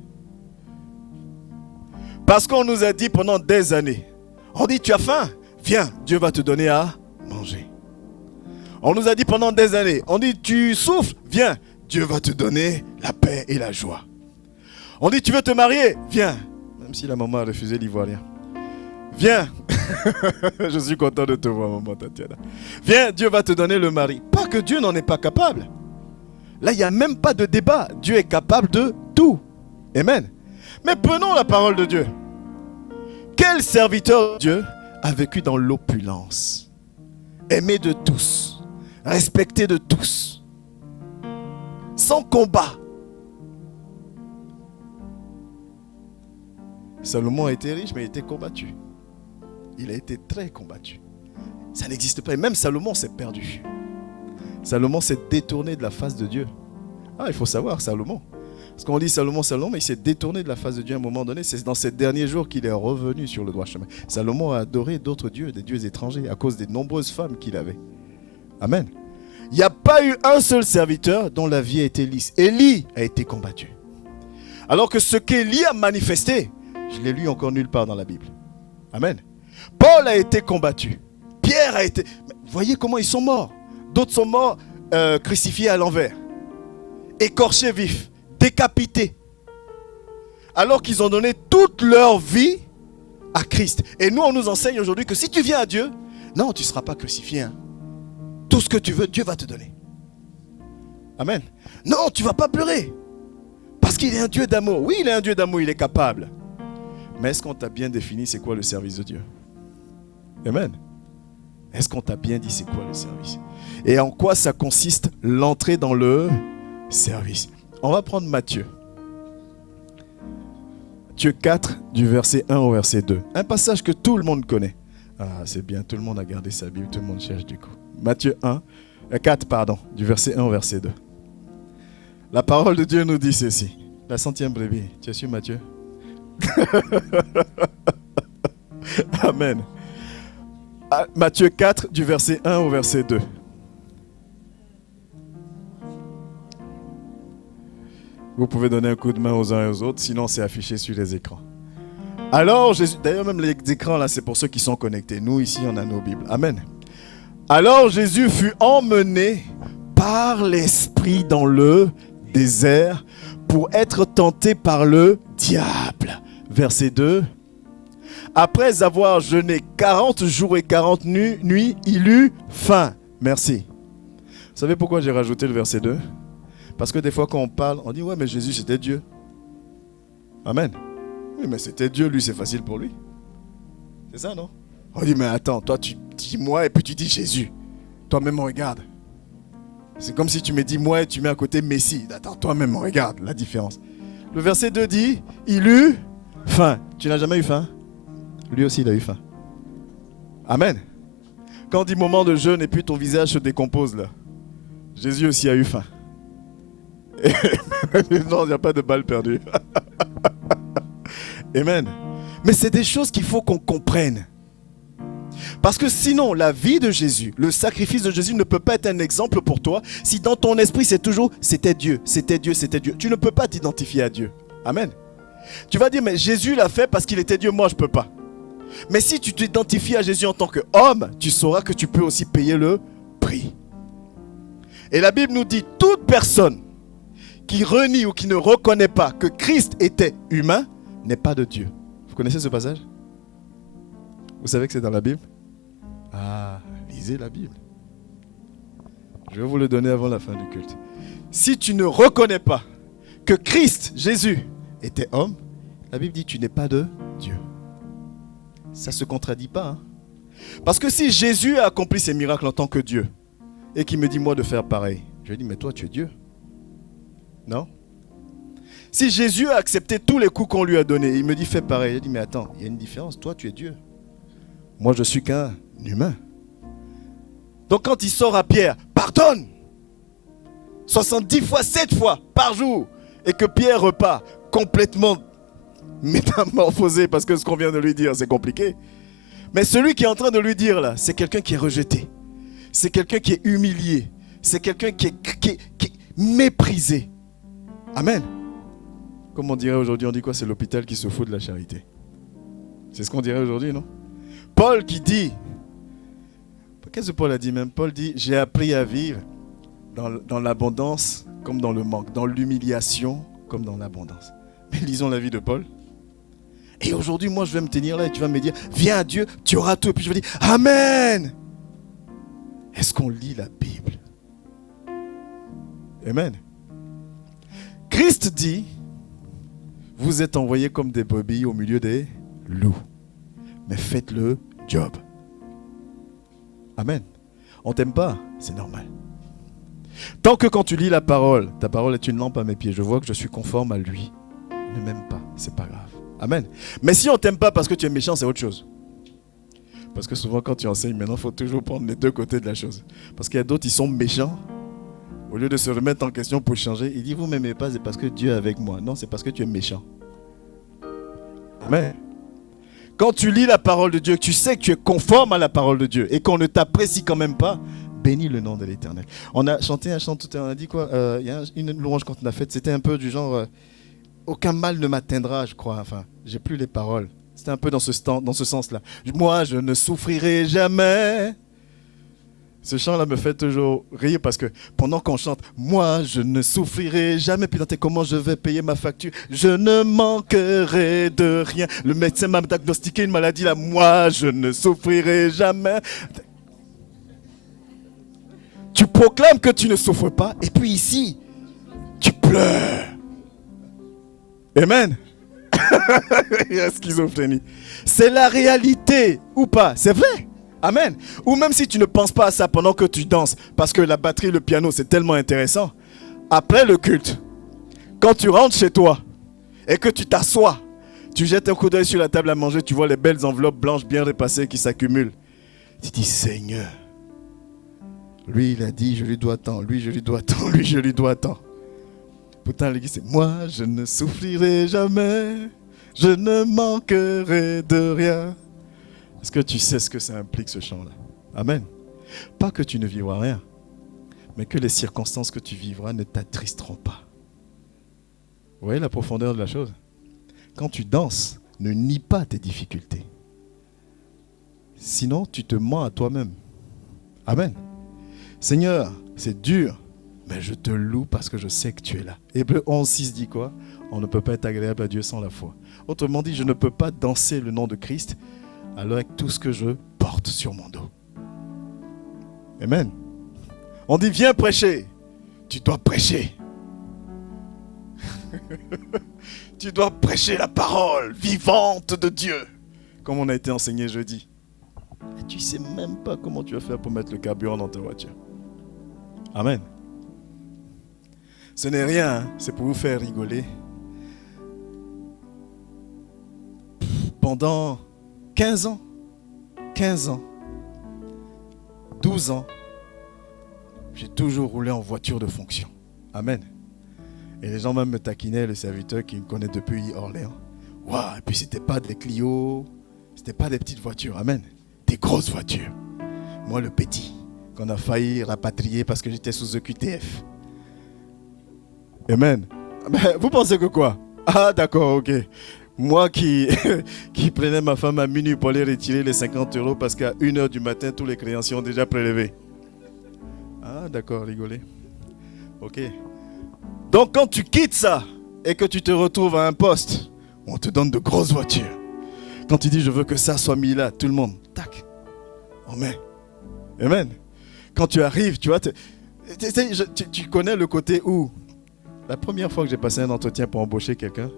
Parce qu'on nous a dit pendant des années, on dit tu as faim, viens, Dieu va te donner à manger. On nous a dit pendant des années, on dit tu souffres, viens, Dieu va te donner la paix et la joie. On dit tu veux te marier, viens, même si la maman a refusé l'ivoirien. Viens. Je suis content de te voir, maman Tatiana. Viens, Dieu va te donner le mari. Pas que Dieu n'en est pas capable. Là, il n'y a même pas de débat. Dieu est capable de tout. Amen. Mais prenons la parole de Dieu. Quel serviteur de Dieu a vécu dans l'opulence, aimé de tous, respecté de tous, sans combat? Salomon a été riche, mais il a été combattu. Il a été très combattu. Ça n'existe pas. Et même Salomon s'est perdu. Salomon s'est détourné de la face de Dieu. Ah, il faut savoir, Salomon. Parce qu'on dit Salomon, mais il s'est détourné de la face de Dieu à un moment donné. C'est dans ces derniers jours qu'il est revenu sur le droit chemin. Salomon a adoré d'autres dieux, des dieux étrangers, à cause des nombreuses femmes qu'il avait. Amen. Il n'y a pas eu un seul serviteur dont la vie a été lisse. Élie a été combattu. Alors que ce qu'Élie a manifesté, je ne l'ai lu encore nulle part dans la Bible. Amen. Paul a été combattu. Pierre a été... Vous voyez comment ils sont morts. D'autres sont morts crucifiés à l'envers. Écorchés vifs. Décapités. Alors qu'ils ont donné toute leur vie à Christ. Et nous, on nous enseigne aujourd'hui que si tu viens à Dieu, non, tu ne seras pas crucifié. Hein. Tout ce que tu veux, Dieu va te donner. Amen. Non, tu ne vas pas pleurer. Parce qu'il est un Dieu d'amour. Oui, il est un Dieu d'amour, il est capable. Mais est-ce qu'on t'a bien défini c'est quoi le service de Dieu? Amen. Est-ce qu'on t'a bien dit c'est quoi le service? Et en quoi ça consiste l'entrée dans le service? On va prendre Matthieu. Matthieu 4, du verset 1 au verset 2. Un passage que tout le monde connaît. Ah, c'est bien, tout le monde a gardé sa Bible, tout le monde cherche du coup. Matthieu 4, du verset 1 au verset 2. La parole de Dieu nous dit ceci. La 100e brebis. Tu es sûr, Matthieu? Amen. Matthieu 4, du verset 1 au verset 2. Vous pouvez donner un coup de main aux uns et aux autres, sinon c'est affiché sur les écrans. Alors Jésus, d'ailleurs même les écrans là, c'est pour ceux qui sont connectés. Nous ici, on a nos Bibles. Amen. Alors Jésus fut emmené par l'Esprit dans le désert pour être tenté par le diable. Verset 2. Après avoir jeûné 40 jours et 40 nuits, il eut faim. Merci. Vous savez pourquoi j'ai rajouté le verset 2? Parce que des fois quand on parle, on dit ouais mais Jésus c'était Dieu. Amen. Oui mais c'était Dieu, lui c'est facile pour lui. C'est ça non? On dit mais attends, toi tu dis moi et puis tu dis Jésus. Toi-même on regarde. C'est comme si tu me dis moi et tu mets à côté Messie. Attends, toi-même on regarde la différence. Le verset 2 dit, il eut faim. Tu n'as jamais eu faim? Lui aussi il a eu faim. Amen. Quand on dit moment de jeûne et puis ton visage se décompose là. Jésus aussi a eu faim. Non, il n'y a pas de balle perdue. Amen. Mais c'est des choses qu'il faut qu'on comprenne. Parce que sinon, la vie de Jésus, le sacrifice de Jésus ne peut pas être un exemple pour toi si dans ton esprit c'est toujours c'était Dieu, c'était Dieu, c'était Dieu. Tu ne peux pas t'identifier à Dieu. Amen. Tu vas dire mais Jésus l'a fait parce qu'il était Dieu, moi je ne peux pas. Mais si tu t'identifies à Jésus en tant qu'homme, tu sauras que tu peux aussi payer le prix. Et la Bible nous dit toute personne qui renie ou qui ne reconnaît pas que Christ était humain n'est pas de Dieu. Vous connaissez ce passage? Vous savez que c'est dans la Bible? Ah, lisez la Bible. Je vais vous le donner avant la fin du culte. Si tu ne reconnais pas que Christ, Jésus, était homme, la Bible dit tu n'es pas de Dieu. Ça ne se contredit pas. Hein? Parce que si Jésus a accompli ses miracles en tant que Dieu et qu'il me dit moi de faire pareil, je lui dis mais toi tu es Dieu. Non? Si Jésus a accepté tous les coups qu'on lui a donnés, il me dit fais pareil. Je dis mais attends, il y a une différence. Toi tu es Dieu. Moi je suis qu'un humain. Donc quand il sort à Pierre, pardonne 70 fois, 7 fois par jour, et que Pierre repart complètement métamorphosé parce que ce qu'on vient de lui dire c'est compliqué. Mais celui qui est en train de lui dire là, c'est quelqu'un qui est rejeté. C'est quelqu'un qui est humilié. C'est quelqu'un qui est méprisé. Amen. Comme on dirait aujourd'hui, on dit quoi? C'est l'hôpital qui se fout de la charité. C'est ce qu'on dirait aujourd'hui, non? Paul qui dit, qu'est-ce que Paul a dit même? Paul dit, j'ai appris à vivre dans l'abondance comme dans le manque, dans l'humiliation comme dans l'abondance. Mais lisons la vie de Paul. Et aujourd'hui, moi, je vais me tenir là et tu vas me dire, viens à Dieu, tu auras tout. Et puis je vais dire, Amen. Est-ce qu'on lit la Bible? Amen. Christ dit, vous êtes envoyés comme des brebis au milieu des loups. Mais faites le job. Amen. On t'aime pas, c'est normal. Tant que quand tu lis la parole, ta parole est une lampe à mes pieds, je vois que je suis conforme à lui. Ne m'aime pas, c'est pas grave. Amen. Mais si on t'aime pas parce que tu es méchant, c'est autre chose. Parce que souvent quand tu enseignes, maintenant il faut toujours prendre les deux côtés de la chose. Parce qu'il y a d'autres, ils sont méchants. Au lieu de se remettre en question pour changer, il dit, vous ne m'aimez pas, c'est parce que Dieu est avec moi. Non, c'est parce que tu es méchant. Amen. Quand tu lis la parole de Dieu, tu sais que tu es conforme à la parole de Dieu et qu'on ne t'apprécie quand même pas, bénis le nom de l'Éternel. On a chanté un chant tout à l'heure, on a dit quoi? Il y a une louange qu'on a faite, c'était un peu du genre aucun mal ne m'atteindra, je crois. Enfin, j'ai plus les paroles. C'était un peu dans ce sens-là. Moi, je ne souffrirai jamais. Ce chant-là me fait toujours rire parce que pendant qu'on chante, moi, je ne souffrirai jamais. Puis dans tes comment je vais payer ma facture, je ne manquerai de rien. Le médecin m'a diagnostiqué une maladie là, moi, je ne souffrirai jamais. Tu proclames que tu ne souffres pas et puis ici, tu pleures. Amen. Il y a schizophrénie. C'est la réalité ou pas? C'est vrai. Amen. Ou même si tu ne penses pas à ça pendant que tu danses, parce que la batterie, le piano, c'est tellement intéressant. Après le culte, quand tu rentres chez toi et que tu t'assois, tu jettes un coup d'œil sur la table à manger, tu vois les belles enveloppes blanches bien repassées qui s'accumulent. Tu dis, Seigneur, lui il a dit, je lui dois tant, lui je lui dois tant, lui je lui dois tant. Pourtant l'église c'est, moi je ne souffrirai jamais, je ne manquerai de rien. Est-ce que tu sais ce que ça implique ce chant-là? Amen. Pas que tu ne vivras rien, mais que les circonstances que tu vivras ne t'attristeront pas. Vous voyez la profondeur de la chose? Quand tu danses, ne nie pas tes difficultés. Sinon, tu te mens à toi-même. Amen. Seigneur, c'est dur, mais je te loue parce que je sais que tu es là. Hébreux 11:6 dit quoi? On ne peut pas être agréable à Dieu sans la foi. Autrement dit, je ne peux pas danser le nom de Christ alors avec tout ce que je porte sur mon dos. Amen. On dit, viens prêcher. Tu dois prêcher. Tu dois prêcher la parole vivante de Dieu, comme on a été enseigné jeudi. Et tu ne sais même pas comment tu vas faire pour mettre le carburant dans ta voiture. Amen. Ce n'est rien, hein, c'est pour vous faire rigoler. Pendant 15 ans, 12 ans, j'ai toujours roulé en voiture de fonction. Amen. Et les gens même me taquinaient, le serviteur qui me connaît depuis Orléans. Waouh, et puis c'était pas des Clio, c'était pas des petites voitures. Amen. Des grosses voitures. Moi le petit, qu'on a failli rapatrier parce que j'étais sous EQTF. Amen. Mais vous pensez que quoi? Ah d'accord, ok. Moi qui prenais ma femme à minuit pour aller retirer les 50 € parce qu'à 1h du matin, tous les créanciers ont déjà prélevé. Ah d'accord, rigolez. Ok. Donc quand tu quittes ça et que tu te retrouves à un poste, on te donne de grosses voitures. Quand tu dis je veux que ça soit mis là, tout le monde, tac, on met. Amen. Quand tu arrives, tu vois, tu connais le côté où la première fois que j'ai passé un entretien pour embaucher quelqu'un,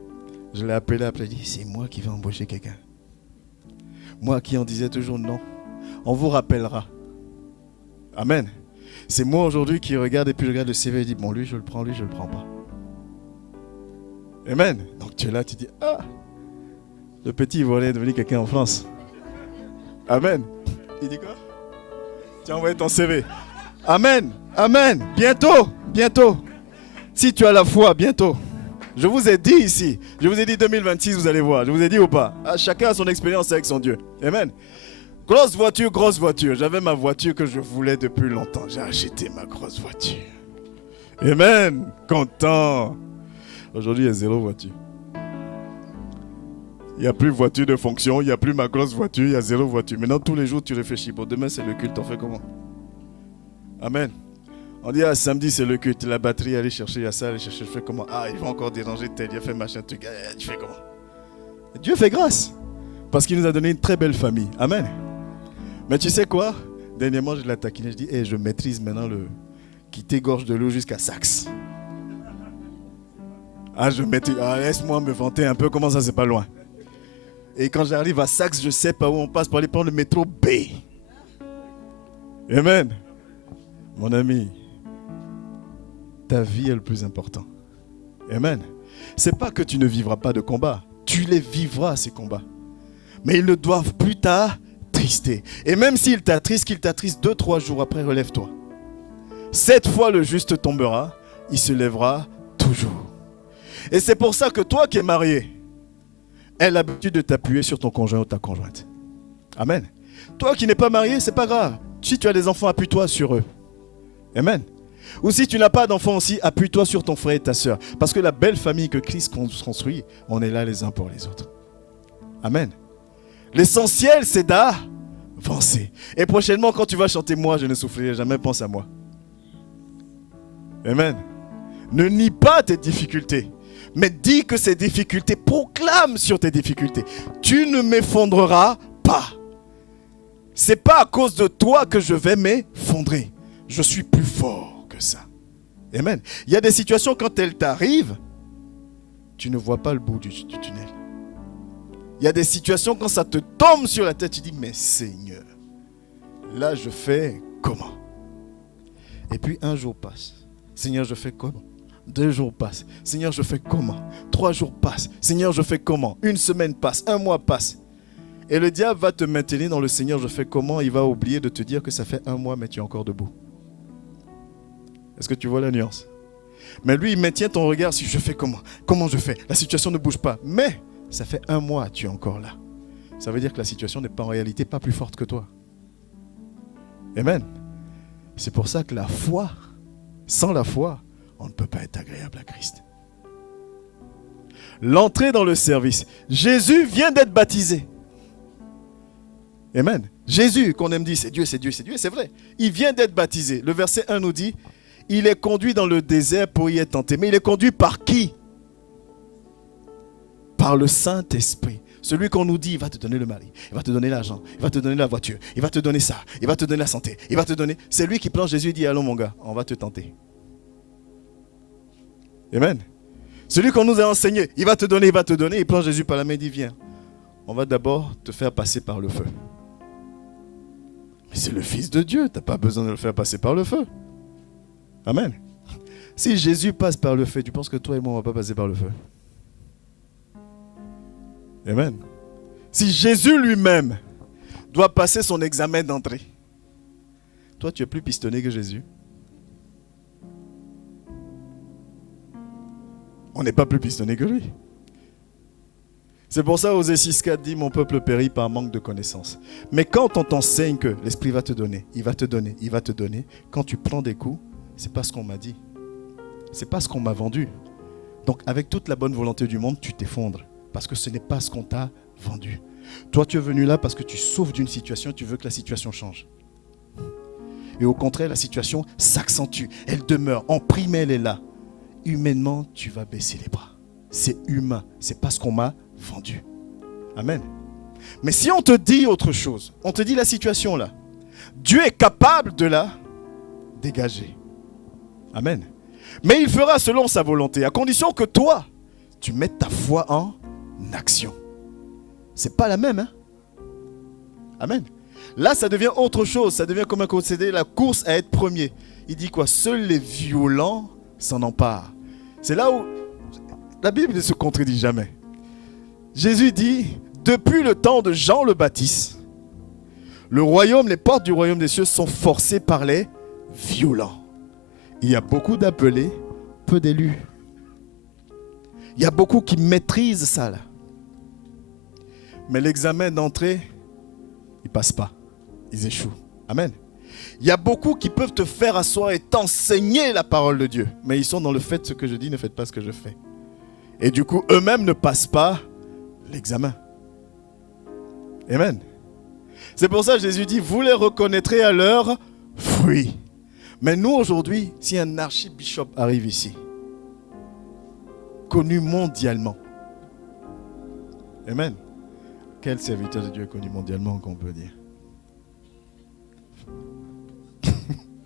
je l'ai appelé après, il dit, c'est moi qui vais embaucher quelqu'un. Moi qui en disais toujours non. On vous rappellera. Amen. C'est moi aujourd'hui qui regarde et puis je regarde le CV et dit, bon lui je le prends pas. Amen. Donc tu es là, tu dis, ah, le petit Ivoirien est devenu quelqu'un en France. Amen. Il dit quoi? Tu as envoyé ton CV. Amen. Amen. Bientôt. Si tu as la foi, bientôt. Je vous ai dit ici, je vous ai dit 2026, vous allez voir. Je vous ai dit ou pas? Chacun a son expérience avec son Dieu. Amen. Grosse voiture. J'avais ma voiture que je voulais depuis longtemps. J'ai acheté ma grosse voiture. Amen. Content. Aujourd'hui, il y a 0 voiture. Il n'y a plus voiture de fonction, il n'y a plus ma grosse voiture, il y a 0 voiture. Maintenant, tous les jours, tu réfléchis. Bon, demain, c'est le culte, on fait comment? Amen. On dit, samedi, c'est le culte, la batterie, aller chercher, il y a ça, aller chercher, je fais comment? Ah, il va encore déranger tel, il a fait machin, truc, tu fais comment? Dieu fait grâce. Parce qu'il nous a donné une très belle famille. Amen. Mais tu sais quoi? Dernièrement, je l'ai taquiné. Je dis, hey, je maîtrise maintenant le quitter gorge de l'eau jusqu'à Saxe. Ah, je maîtrise. Ah, laisse-moi me vanter un peu. Comment ça, c'est pas loin? Et quand j'arrive à Saxe, je sais pas où on passe pour aller prendre le métro B. Amen. Mon ami, ta vie est le plus important. Amen. C'est pas que tu ne vivras pas de combats. Tu les vivras, ces combats. Mais ils ne doivent plus t'attrister. Et même s'ils t'attristent, qu'ils t'attristent 2-3 jours après, relève-toi. 7 fois le juste tombera, il se lèvera toujours. Et c'est pour ça que toi qui es marié, aie l'habitude de t'appuyer sur ton conjoint ou ta conjointe. Amen. Toi qui n'es pas marié, c'est pas grave. Si tu as des enfants, appuie-toi sur eux. Amen. Ou si tu n'as pas d'enfants aussi, appuie-toi sur ton frère et ta soeur. Parce que la belle famille que Christ construit, on est là les uns pour les autres. Amen. L'essentiel, c'est d'avancer. Et prochainement, quand tu vas chanter « Moi, je ne souffrirai jamais », pense à moi. Amen. Ne nie pas tes difficultés, mais dis que ces difficultés, proclame sur tes difficultés. Tu ne m'effondreras pas. C'est pas à cause de toi que je vais m'effondrer. Je suis plus fort que ça. Amen. Il y a des situations, quand elles t'arrivent, tu ne vois pas le bout du tunnel. Il y a des situations, quand ça te tombe sur la tête, tu dis, mais Seigneur, là je fais comment? Et puis un jour passe. Seigneur, je fais comment? 2 jours passent. Seigneur, je fais comment? 3 jours passent. Seigneur, je fais comment? 1 semaine passe, 1 mois passe. Et le diable va te maintenir dans le Seigneur, je fais comment? Il va oublier de te dire que ça fait 1 mois, mais tu es encore debout. Est-ce que tu vois la nuance? Mais lui, il maintient ton regard sur je fais comment? Comment je fais? La situation ne bouge pas. Mais ça fait 1 mois, tu es encore là. Ça veut dire que la situation n'est pas en réalité pas plus forte que toi. Amen. C'est pour ça que la foi, sans la foi, on ne peut pas être agréable à Christ. L'entrée dans le service. Jésus vient d'être baptisé. Amen. Jésus, qu'on aime dire, c'est Dieu, c'est Dieu, c'est Dieu, c'est vrai. Il vient d'être baptisé. Le verset 1 nous dit, il est conduit dans le désert pour y être tenté. Mais il est conduit par qui? Par le Saint-Esprit. Celui qu'on nous dit, il va te donner le mari, il va te donner l'argent, il va te donner la voiture, il va te donner ça, il va te donner la santé, il va te donner... C'est lui qui prend Jésus et dit, allons mon gars, on va te tenter. Amen. Celui qu'on nous a enseigné, il va te donner, il prend Jésus par la main et dit, viens, on va d'abord te faire passer par le feu. Mais c'est le Fils de Dieu, tu n'as pas besoin de le faire passer par le feu. Amen. Si Jésus passe par le feu, tu penses que toi et moi, on ne va pas passer par le feu? Amen. Si Jésus lui-même doit passer son examen d'entrée, toi, tu es plus pistonné que Jésus. On n'est pas plus pistonné que lui. C'est pour ça, Osée 6,4 dit, mon peuple périt par manque de connaissance. Mais quand on t'enseigne que l'Esprit va te donner, il va te donner, il va te donner, quand tu prends des coups, c'est pas ce qu'on m'a dit. C'est pas ce qu'on m'a vendu. Donc, avec toute la bonne volonté du monde, tu t'effondres. Parce que ce n'est pas ce qu'on t'a vendu. Toi, tu es venu là parce que tu souffres d'une situation, tu veux que la situation change. Et au contraire, la situation s'accentue, elle demeure. En prime, elle est là. Humainement, tu vas baisser les bras. C'est humain, c'est pas ce qu'on m'a vendu. Amen. Mais si on te dit autre chose, on te dit la situation là, Dieu est capable de la dégager. Amen. Mais il fera selon sa volonté, à condition que toi, tu mettes ta foi en action. C'est pas la même, hein? Amen. Là, ça devient autre chose. Ça devient comme un concédé, la course à être premier. Il dit quoi? Seuls les violents s'en emparent. C'est là où la Bible ne se contredit jamais. Jésus dit, depuis le temps de Jean le Baptiste, le royaume, les portes du royaume des cieux sont forcées par les violents. Il y a beaucoup d'appelés, peu d'élus. Il y a beaucoup qui maîtrisent ça là. Mais l'examen d'entrée, ils ne passent pas. Ils échouent. Amen. Il y a beaucoup qui peuvent te faire asseoir et t'enseigner la parole de Dieu. Mais ils sont dans le fait ce que je dis, ne faites pas ce que je fais. Et du coup, eux-mêmes ne passent pas l'examen. Amen. C'est pour ça que Jésus dit, vous les reconnaîtrez à leurs fruits. Mais nous aujourd'hui, si un archibishop arrive ici, connu mondialement, Amen. Quel serviteur de Dieu est connu mondialement qu'on peut dire?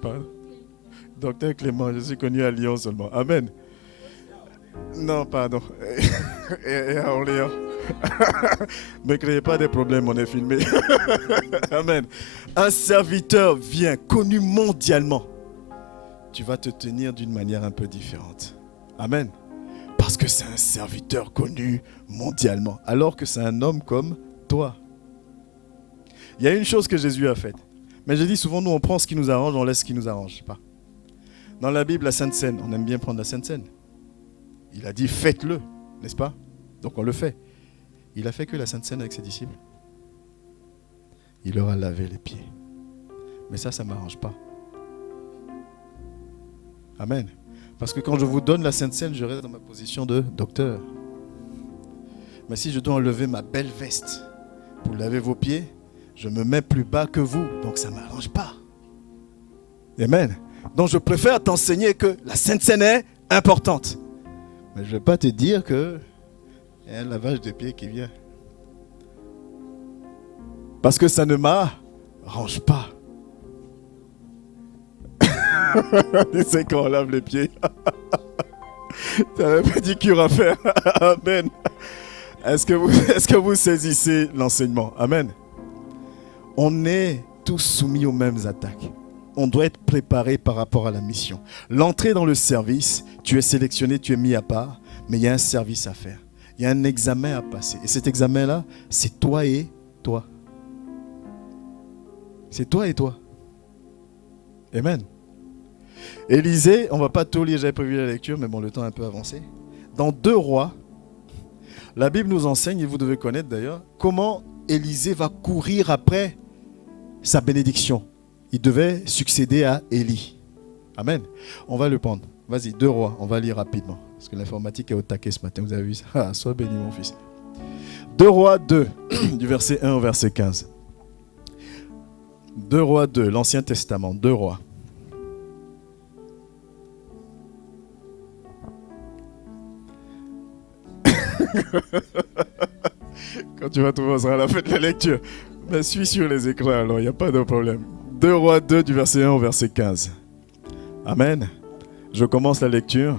Pardon? Docteur Clément, je suis connu à Lyon seulement. Amen. Non, pardon. Et à Orléans. Ne créez pas des problèmes, on est filmé. Amen. Un serviteur vient, connu mondialement. Tu vas te tenir d'une manière un peu différente. Amen. Parce que c'est un serviteur connu mondialement. Alors que c'est un homme comme toi. Il y a une chose que Jésus a faite. Mais je dis souvent, nous on prend ce qui nous arrange, on laisse ce qui nous arrange pas. Dans la Bible, la Sainte Seine, on aime bien prendre la Sainte Seine. Il a dit faites-le, n'est-ce pas? Donc on le fait. Il a fait que la Sainte Seine avec ses disciples. Il leur a lavé les pieds. Mais ça ne m'arrange pas. Amen. Parce que quand je vous donne la Sainte Seine, je reste dans ma position de docteur. Mais si je dois enlever ma belle veste pour laver vos pieds, je me mets plus bas que vous. Donc ça ne m'arrange pas. Amen. Donc je préfère t'enseigner que la Sainte Seine est importante. Mais je ne vais pas te dire qu'il y a un lavage de pieds qui vient. Parce que ça ne m'arrange pas. C'est quand on lave les pieds. Ça un pédicure à faire. Amen. Est-ce que vous saisissez l'enseignement? Amen. On est tous soumis aux mêmes attaques. On doit être préparé par rapport à la mission. L'entrée dans le service, tu es sélectionné, tu es mis à part, mais il y a un service à faire. Il y a un examen à passer. Et cet examen-là, c'est toi et toi. C'est toi et toi. Amen. Élisée, on ne va pas tout lire, j'avais prévu la lecture, mais bon, le temps est un peu avancé. Dans 2 Rois, la Bible nous enseigne, et vous devez connaître d'ailleurs, comment Élisée va courir après sa bénédiction. Il devait succéder à Élie. Amen. On va le prendre. Vas-y, 2 Rois, on va lire rapidement. Parce que l'informatique est au taquet ce matin, vous avez vu ça? Ah, sois béni mon fils. 2 Rois 2, du verset 1 au verset 15. 2 Rois 2, l'Ancien Testament, 2 Rois. Quand tu vas trouver, on sera à la fin de la lecture. Mais suis sur les écrans, alors il n'y a pas de problème. 2 Rois 2, du verset 1 au verset 15. Amen. Je commence la lecture.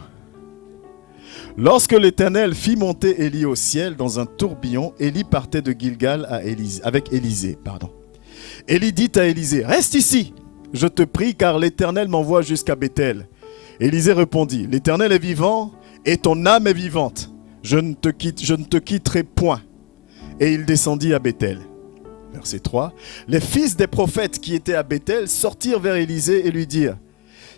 Lorsque l'Éternel fit monter Élie au ciel dans un tourbillon, Élie partait de Gilgal avec Élisée. Élie dit à Élisée, reste ici, je te prie, car l'Éternel m'envoie jusqu'à Béthel. Élisée répondit, l'Éternel est vivant et ton âme est vivante. Je ne te quitterai point. Et il descendit à Béthel. Verset 3. Les fils des prophètes qui étaient à Béthel sortirent vers Élisée et lui dirent,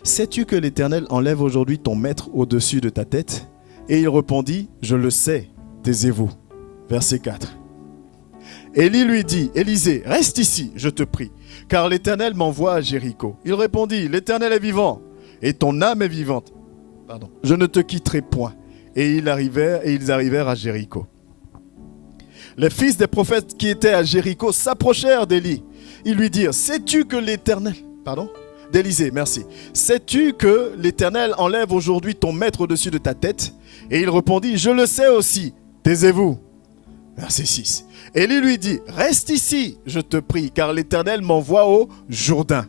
sais-tu que l'Éternel enlève aujourd'hui ton maître au-dessus de ta tête? Et il répondit, je le sais, taisez-vous. Verset 4. Élie lui dit, Élisée, reste ici, je te prie, car l'Éternel m'envoie à Jéricho. Il répondit, l'Éternel est vivant et ton âme est vivante. Je ne te quitterai point. Et ils arrivèrent à Jéricho. Les fils des prophètes qui étaient à Jéricho s'approchèrent d'Élie. Ils lui dirent, sais-tu que l'Éternel... d'Élisée, merci. Sais-tu que l'Éternel enlève aujourd'hui ton maître au-dessus de ta tête? Et il répondit, je le sais aussi, taisez-vous. Verset 6. Élie lui dit, reste ici, je te prie, car l'Éternel m'envoie au Jourdain.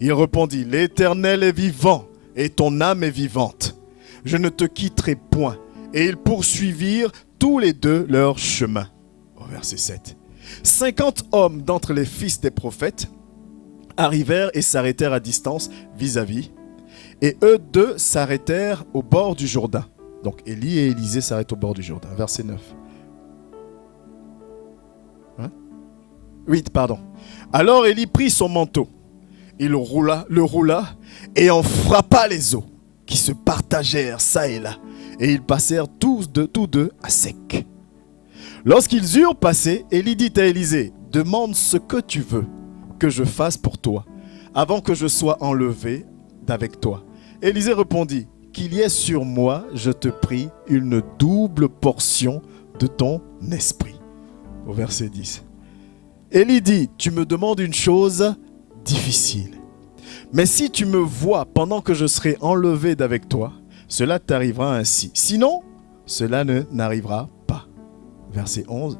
Il répondit, l'Éternel est vivant et ton âme est vivante. Je ne te quitterai point. Et ils poursuivirent tous les deux leur chemin. Au verset 7. 50 hommes d'entre les fils des prophètes arrivèrent et s'arrêtèrent à distance vis-à-vis. Et eux deux s'arrêtèrent au bord du Jourdain. Donc Élie et Élisée s'arrêtent au bord du Jourdain. Verset 9. 8, pardon. Alors Élie prit son manteau. Il le roula et en frappa les eaux qui se partagèrent çà et là. Et ils passèrent tous deux à sec. Lorsqu'ils eurent passé, Élie dit à Élisée, demande ce que tu veux que je fasse pour toi, avant que je sois enlevé d'avec toi. Élisée répondit, qu'il y ait sur moi, je te prie, une double portion de ton esprit. Au verset 10. Élie dit, tu me demandes une chose difficile. Mais si tu me vois pendant que je serai enlevé d'avec toi, cela t'arrivera ainsi. Sinon, cela n'arrivera pas. Verset 11.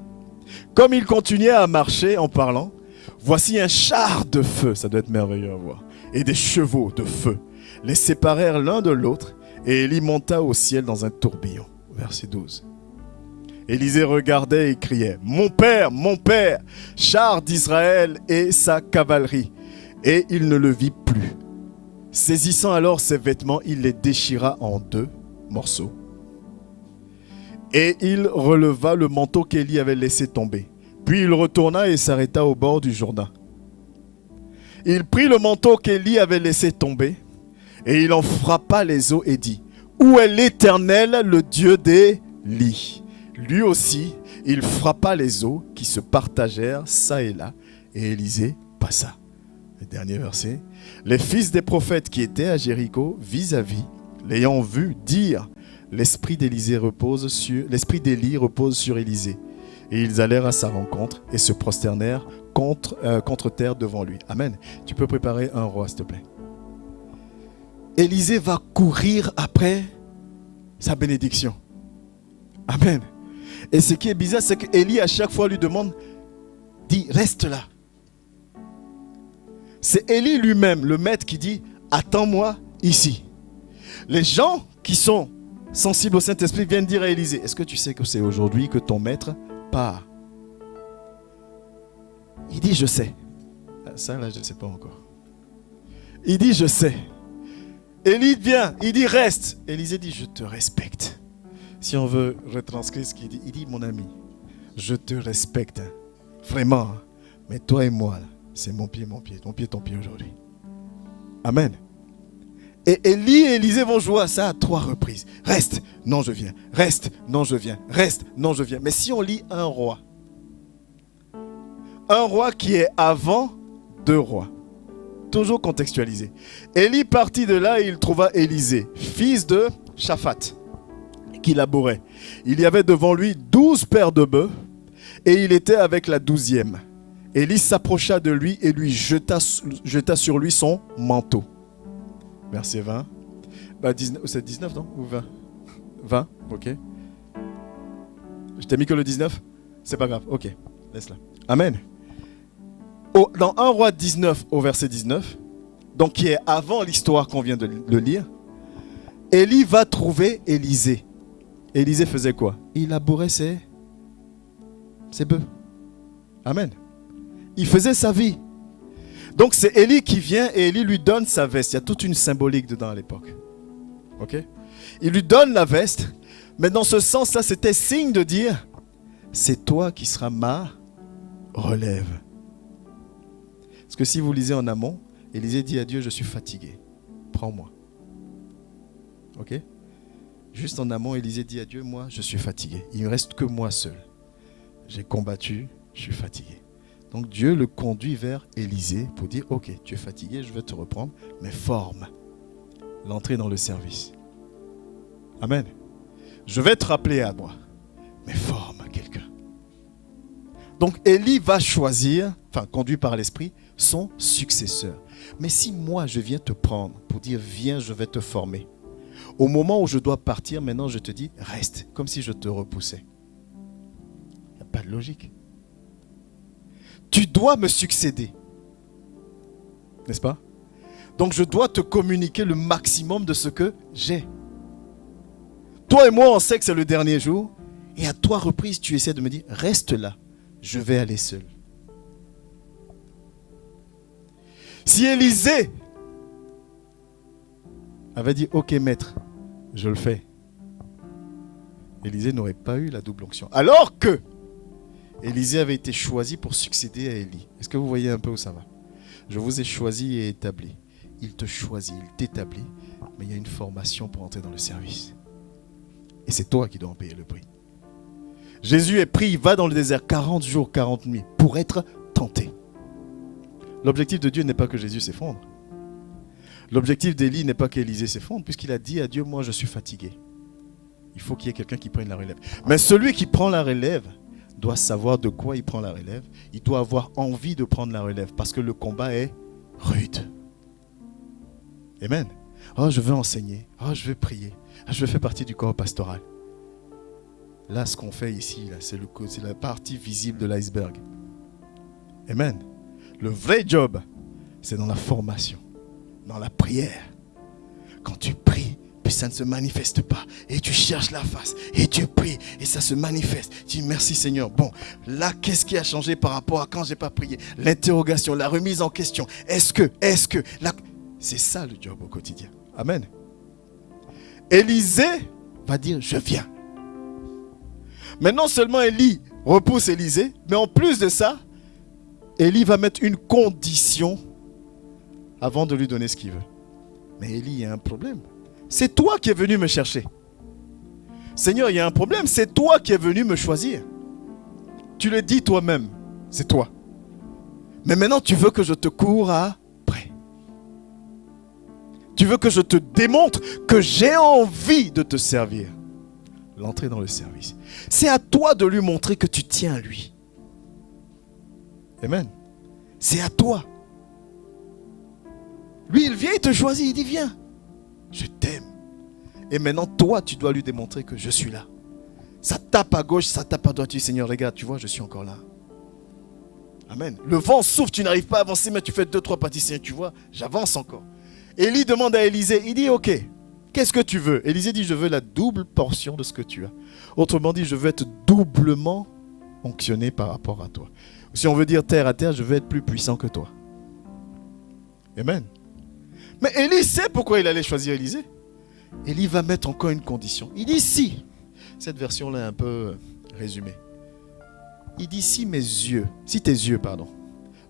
Comme il continuait à marcher en parlant, voici un char de feu, ça doit être merveilleux à voir, et des chevaux de feu les séparèrent l'un de l'autre, et Élie monta au ciel dans un tourbillon. Verset 12. Élisée regardait et criait, mon père, char d'Israël et sa cavalerie. Et il ne le vit plus. Saisissant alors ses vêtements, il les déchira en 2 morceaux. Et il releva le manteau qu'Élie avait laissé tomber. Puis il retourna et s'arrêta au bord du Jourdain. Il prit le manteau qu'Élie avait laissé tomber, et il en frappa les eaux et dit, où est l'Éternel, le Dieu d'Élie? Lui aussi, il frappa les eaux qui se partagèrent çà et là, et Élisée passa. Le dernier verset. Les fils des prophètes qui étaient à Jéricho, vis-à-vis, l'ayant vu, dire, l'esprit d'Élie repose sur Élisée. Et ils allèrent à sa rencontre et se prosternèrent contre terre devant lui. Amen. Tu peux préparer un roi, s'il te plaît. Élisée va courir après sa bénédiction. Amen. Et ce qui est bizarre, c'est qu'Élie à chaque fois lui demande, dit, reste là. C'est Élie lui-même, le maître, qui dit, attends-moi ici. Les gens qui sont sensibles au Saint-Esprit viennent dire à Élisée, est-ce que tu sais que c'est aujourd'hui que ton maître part? Il dit, je sais. Ça là, je ne sais pas encore. Il dit, je sais. Élie vient, il dit, reste. Élisée dit, je te respecte. Si on veut retranscrire ce qu'il dit, il dit, mon ami, je te respecte, vraiment, mais toi et moi, c'est mon pied, ton pied aujourd'hui. Amen. Et Élie et Élisée vont jouer à ça à 3 reprises. Reste, non je viens. Reste, non je viens. Reste, non je viens. Mais si on lit un roi qui est avant 2 rois, toujours contextualisé. Élie partit de là et il trouva Élisée, fils de Shaphat, qui labourait. Il y avait devant lui 12 paires de bœufs et il était avec la 12e. Élie s'approcha de lui et lui jeta sur lui son manteau. Verset 20. C'est 19, non? Ou 20? 20, ok. Je t'ai mis que le 19? C'est pas grave, ok. Laisse-la. Amen. Dans 1 Roi 19 au verset 19, donc qui est avant l'histoire qu'on vient de lire, Élie va trouver Élisée. Élisée faisait quoi? Il labourait ses bœufs. Amen. Il faisait sa vie. Donc c'est Élie qui vient et Élie lui donne sa veste. Il y a toute une symbolique dedans à l'époque. Ok? Il lui donne la veste, mais dans ce sens-là, c'était signe de dire, c'est toi qui seras ma relève. Parce que si vous lisez en amont, Élisée dit à Dieu, je suis fatigué, prends-moi. Ok? Juste en amont, Élisée dit à Dieu, moi, je suis fatigué. Il ne me reste que moi seul. J'ai combattu, je suis fatigué. Donc Dieu le conduit vers Élisée pour dire, ok, tu es fatigué, je vais te reprendre, mais forme l'entrée dans le service. Amen. Je vais te rappeler à moi, mais forme quelqu'un. Donc Élie va choisir, conduit par l'Esprit, son successeur. Mais si moi je viens te prendre pour dire, viens, je vais te former. Au moment où je dois partir, maintenant je te dis, reste, comme si je te repoussais. Il n'y a pas de logique. Tu dois me succéder. N'est-ce pas? Donc je dois te communiquer le maximum de ce que j'ai. Toi et moi, on sait que c'est le dernier jour. Et à 3 reprises, tu essaies de me dire, reste là, je vais aller seul. Si Élisée avait dit, ok maître, je le fais, Élisée n'aurait pas eu la double onction. Alors que Élisée avait été choisi pour succéder à Élie. Est-ce que vous voyez un peu où ça va? Je vous ai choisi et établi. Il te choisit, il t'établit, mais il y a une formation pour entrer dans le service. Et c'est toi qui dois en payer le prix. Jésus est pris, il va dans le désert 40 jours, 40 nuits pour être tenté. L'objectif de Dieu n'est pas que Jésus s'effondre. L'objectif d'Élie n'est pas qu'Élisée s'effondre, puisqu'il a dit à Dieu, moi je suis fatigué. Il faut qu'il y ait quelqu'un qui prenne la relève. Mais celui qui prend la relève doit savoir de quoi il prend la relève. Il doit avoir envie de prendre la relève parce que le combat est rude. Amen. Oh, je veux enseigner. Oh, je veux prier. Oh, je veux faire partie du corps pastoral. Là, ce qu'on fait ici, là, c'est la partie visible de l'iceberg. Amen. Le vrai job, c'est dans la formation, dans la prière. Quand tu pries, puis ça ne se manifeste pas. Et tu cherches la face. Et tu pries. Et ça se manifeste. Tu dis merci Seigneur. Bon, là, qu'est-ce qui a changé par rapport à quand je n'ai pas prié? L'interrogation, la remise en question. Est-ce que. C'est ça le job au quotidien. Amen. Élisée va dire je viens. Mais non seulement Élie repousse Élisée, mais en plus de ça, Élie va mettre une condition avant de lui donner ce qu'il veut. Mais Élie, il y a un problème. C'est toi qui es venu me chercher. Seigneur, il y a un problème. C'est toi qui es venu me choisir. Tu le dis toi-même. C'est toi. Mais maintenant, tu veux que je te cours après. Tu veux que je te démontre que j'ai envie de te servir. L'entrée dans le service. C'est à toi de lui montrer que tu tiens à lui. Amen. C'est à toi. Lui, il vient, il te choisit, il dit viens. Je t'aime. Et maintenant, toi, tu dois lui démontrer que je suis là. Ça tape à gauche, ça tape à droite. Tu dis, Seigneur, regarde, tu vois, je suis encore là. Amen. Le vent souffle, tu n'arrives pas à avancer, mais tu fais 2-3 pas. Seigneur, tu vois, j'avance encore. Élie demande à Élisée, il dit, ok, qu'est-ce que tu veux? Élisée dit, je veux la double portion de ce que tu as. Autrement dit, je veux être doublement onctionné par rapport à toi. Si on veut dire terre à terre, je veux être plus puissant que toi. Amen. Mais Élie sait pourquoi il allait choisir Élisée. Élie va mettre encore une condition. Il dit si, cette version-là est un peu résumée. Il dit si tes yeux,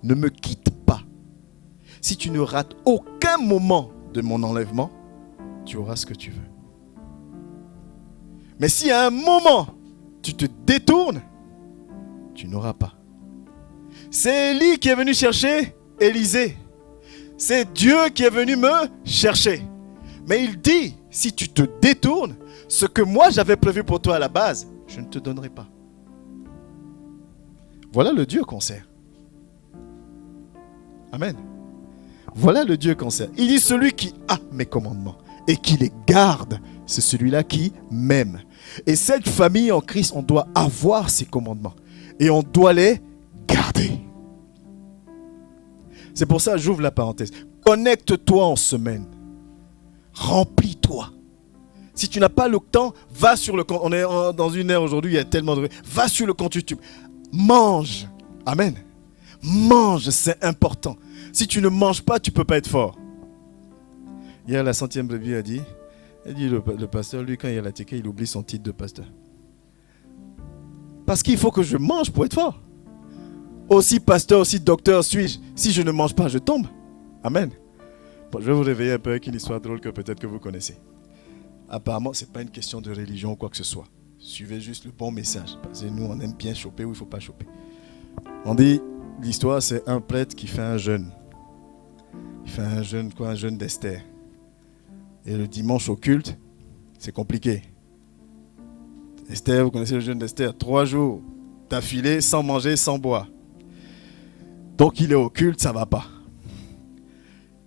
ne me quittent pas, si tu ne rates aucun moment de mon enlèvement, tu auras ce que tu veux. Mais si à un moment, tu te détournes, tu n'auras pas. C'est Élie qui est venu chercher Élisée. C'est Dieu qui est venu me chercher. Mais il dit, si tu te détournes, ce que moi j'avais prévu pour toi à la base, je ne te donnerai pas. Voilà le Dieu qu'on sert. Amen. Voilà le Dieu qu'on sert. Il dit, celui qui a mes commandements et qui les garde, c'est celui-là qui m'aime. Et cette famille en Christ, on doit avoir ces commandements. Et on doit les garder. C'est pour ça que j'ouvre la parenthèse. Connecte-toi en semaine. Remplis-toi. Si tu n'as pas le temps, va sur le compte. On est dans une ère aujourd'hui, il y a tellement de... Va sur le compte YouTube. Mange. Amen. Mange, c'est important. Si tu ne manges pas, tu ne peux pas être fort. Hier, la 100e brebis a dit, le pasteur, lui, quand il y a la ticket, il oublie son titre de pasteur. Parce qu'il faut que je mange pour être fort. Aussi pasteur, aussi docteur suis-je. Si je ne mange pas, je tombe. Amen. Bon, je vais vous réveiller un peu avec une histoire drôle que peut-être que vous connaissez. Apparemment, ce n'est pas une question de religion ou quoi que ce soit. Suivez juste le bon message. Parce que nous, on aime bien choper ou il ne faut pas choper. On dit, l'histoire, c'est un prêtre qui fait un jeûne. Il fait un jeûne d'Esther. Et le dimanche au culte, c'est compliqué. Esther, vous connaissez le jeûne d'Esther, 3 jours d'affilée, sans manger, sans boire. Donc il est au culte, ça ne va pas.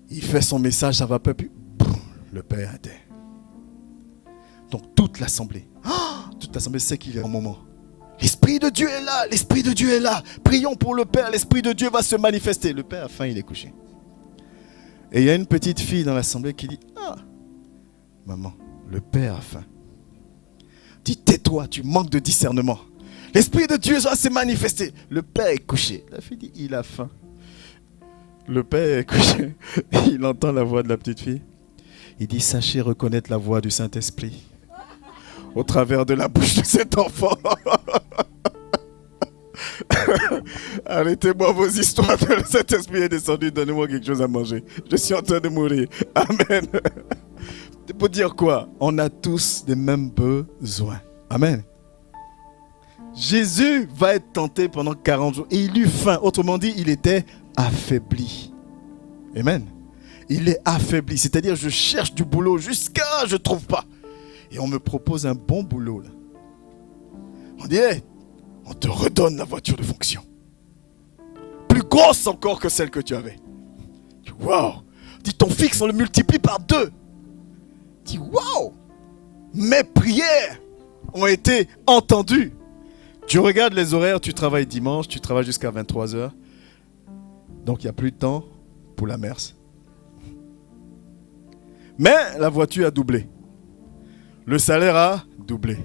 Il fait son message, ça ne va pas plus. Boum, le Père est terre. Donc toute l'assemblée sait qu'il est au moment. L'Esprit de Dieu est là, l'Esprit de Dieu est là. Prions pour le Père, l'Esprit de Dieu va se manifester. Le Père a faim, il est couché. Et il y a une petite fille dans l'assemblée qui dit, maman, le Père a faim. Dis, tais-toi, tu manques de discernement. L'Esprit de Dieu va se manifester. Le Père est couché. La fille dit, il a faim. Le Père est couché. Il entend la voix de la petite fille. Il dit, sachez reconnaître la voix du Saint-Esprit au travers de la bouche de cet enfant. Arrêtez-moi vos histoires. Le Saint-Esprit est descendu. Donnez-moi quelque chose à manger. Je suis en train de mourir. Amen. Pour dire quoi? On a tous les mêmes besoins. Amen. Jésus va être tenté pendant 40 jours et il eut faim. Autrement dit, il était affaibli. Amen. Il est affaibli. C'est-à-dire, je cherche du boulot jusqu'à je ne trouve pas. Et on me propose un bon boulot. Là. On dit, hey, on te redonne la voiture de fonction. Plus grosse encore que celle que tu avais. Waouh. Dis, ton fixe, on le multiplie par 2. Dis, waouh. Mes prières ont été entendus. Tu regardes les horaires, tu travailles dimanche, tu travailles jusqu'à 23h. Donc il n'y a plus de temps pour la messe. Mais la voiture a doublé. Le salaire a doublé.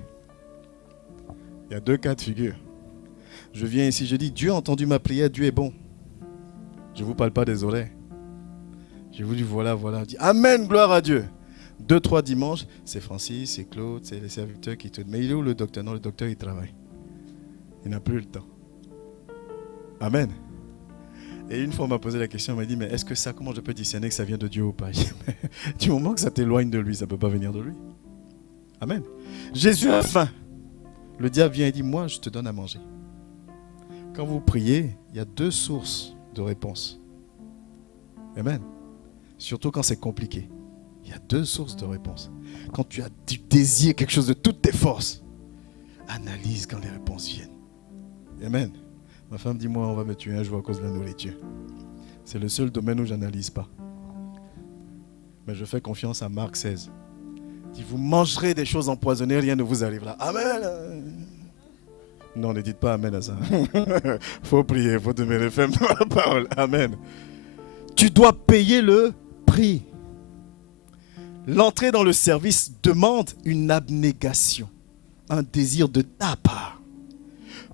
Il y a 2 cas de figure. Je viens ici, je dis, Dieu a entendu ma prière, Dieu est bon. Je ne vous parle pas des horaires. Je vous dis, voilà. Je dis, Amen, gloire à Dieu. 2-3 dimanches, c'est Francis, c'est Claude, c'est les serviteurs qui te... Mais il est où le docteur? Non, le docteur, il travaille. Il n'a plus le temps. Amen. Et une fois, on m'a posé la question, on m'a dit, mais est-ce que ça, comment je peux discerner que ça vient de Dieu ou pas? Du moment que ça t'éloigne de lui, ça ne peut pas venir de lui. Amen. Jésus a faim. Le diable vient et dit, moi, je te donne à manger. Quand vous priez, il y a 2 sources de réponse. Amen. Surtout quand c'est compliqué. Il y a 2 sources de réponse. Quand tu désires quelque chose de toutes tes forces, analyse quand les réponses viennent. Amen. Ma femme dit, moi, on va me tuer un jour à cause de la nourriture. C'est le seul domaine où je n'analyse pas. Mais je fais confiance à Marc 16. Il dit, vous mangerez des choses empoisonnées, rien ne vous arrivera. Amen. Non, ne dites pas Amen à ça. Faut prier, faut demeurer ferme dans la parole. Amen. Tu dois payer le prix. L'entrée dans le service demande une abnégation, un désir de ta part.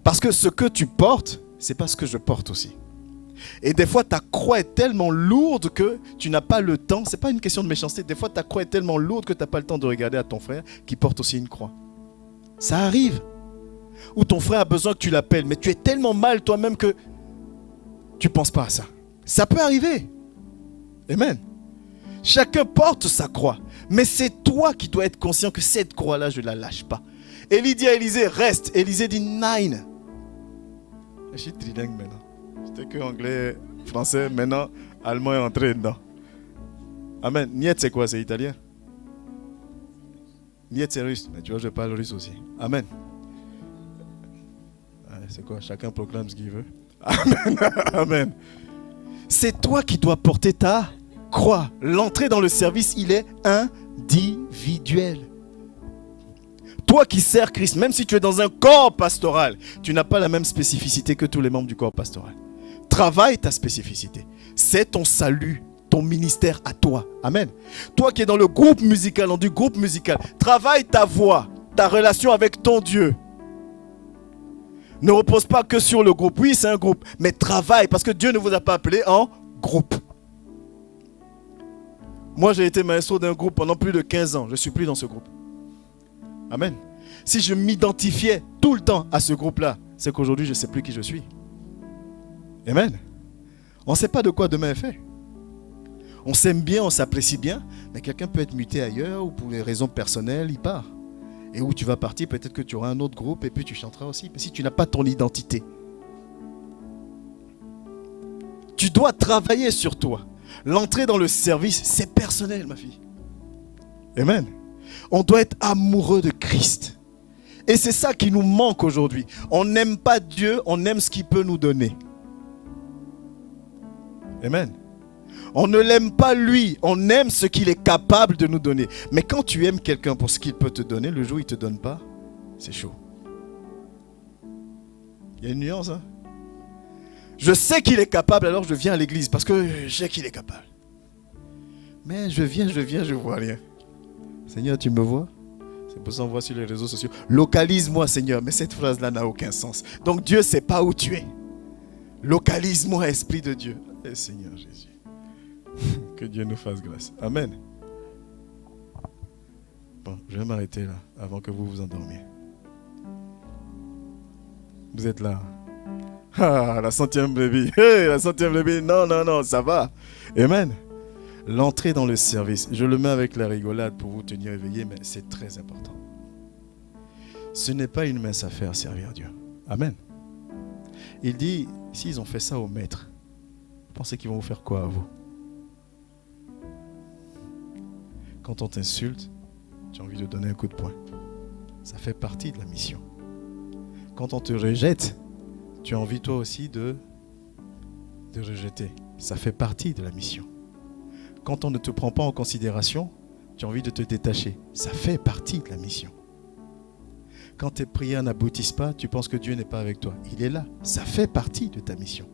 Parce que ce que tu portes, c'est pas ce que je porte aussi. Et des fois, ta croix est tellement lourde que tu n'as pas le temps. Ce n'est pas une question de méchanceté. Des fois, ta croix est tellement lourde que tu n'as pas le temps de regarder à ton frère qui porte aussi une croix. Ça arrive. Ou ton frère a besoin que tu l'appelles, mais tu es tellement mal toi-même que tu ne penses pas à ça. Ça peut arriver. Amen. Chacun porte sa croix. Mais c'est toi qui dois être conscient que cette croix-là, je ne la lâche pas. Élie dit à Élisée, reste. Élisée dit, nine. Je suis trilingue maintenant. J'étais que anglais, français, maintenant allemand est entré dedans. Amen. Niet c'est quoi? C'est italien? Niet c'est russe. Mais tu vois, je parle russe aussi. Amen. C'est quoi? Chacun proclame ce qu'il veut. Amen. Amen. C'est toi qui dois porter ta croix. L'entrée dans le service, il est individuel. Toi qui sers Christ, même si tu es dans un corps pastoral, tu n'as pas la même spécificité que tous les membres du corps pastoral. Travaille ta spécificité. C'est ton salut, ton ministère à toi. Amen. Toi qui es dans le groupe musical, dans du groupe musical, travaille ta voix, ta relation avec ton Dieu. Ne repose pas que sur le groupe. Oui, c'est un groupe, mais travaille parce que Dieu ne vous a pas appelé en groupe. Moi, j'ai été maestro d'un groupe pendant plus de 15 ans. Je ne suis plus dans ce groupe. Amen. Si je m'identifiais tout le temps à ce groupe-là, c'est qu'aujourd'hui, je ne sais plus qui je suis. Amen. On ne sait pas de quoi demain est fait. On s'aime bien, on s'apprécie bien, mais quelqu'un peut être muté ailleurs ou pour des raisons personnelles, il part. Et où tu vas partir, peut-être que tu auras un autre groupe et puis tu chanteras aussi. Mais si tu n'as pas ton identité, tu dois travailler sur toi. L'entrée dans le service, c'est personnel, ma fille. Amen. On doit être amoureux de Christ. Et c'est ça qui nous manque aujourd'hui. On n'aime pas Dieu, on aime ce qu'il peut nous donner. Amen. On ne l'aime pas lui, on aime ce qu'il est capable de nous donner. Mais quand tu aimes quelqu'un pour ce qu'il peut te donner, le jour où il ne te donne pas, c'est chaud. Il y a une nuance, hein? Je sais qu'il est capable, alors je viens à l'église parce que je sais qu'il est capable. Mais je viens, je ne vois rien. Seigneur, tu me vois? C'est pour ça qu'on voit sur les réseaux sociaux. Localise-moi, Seigneur. Mais cette phrase-là n'a aucun sens. Donc Dieu ne sait pas où tu es. Localise-moi, Esprit de Dieu. Eh, Seigneur Jésus. Que Dieu nous fasse grâce. Amen. Bon, je vais m'arrêter là, avant que vous vous endormiez. Vous êtes là. Ah, la 100e brebis. Hey, la 100e brebis. Non, ça va. Amen. L'entrée dans le service, je le mets avec la rigolade pour vous tenir éveillé, mais c'est très important. Ce n'est pas une mince affaire, servir Dieu. Amen. Il dit, s'ils ont fait ça au maître, vous pensez qu'ils vont vous faire quoi à vous? Quand on t'insulte, tu as envie de donner un coup de poing. Ça fait partie de la mission. Quand on te rejette, tu as envie toi aussi de rejeter. Ça fait partie de la mission. Quand on ne te prend pas en considération, tu as envie de te détacher. Ça fait partie de la mission. quand tes prières n'aboutissent pas, tu penses que Dieu n'est pas avec toi. Il est là. Ça fait partie de ta mission.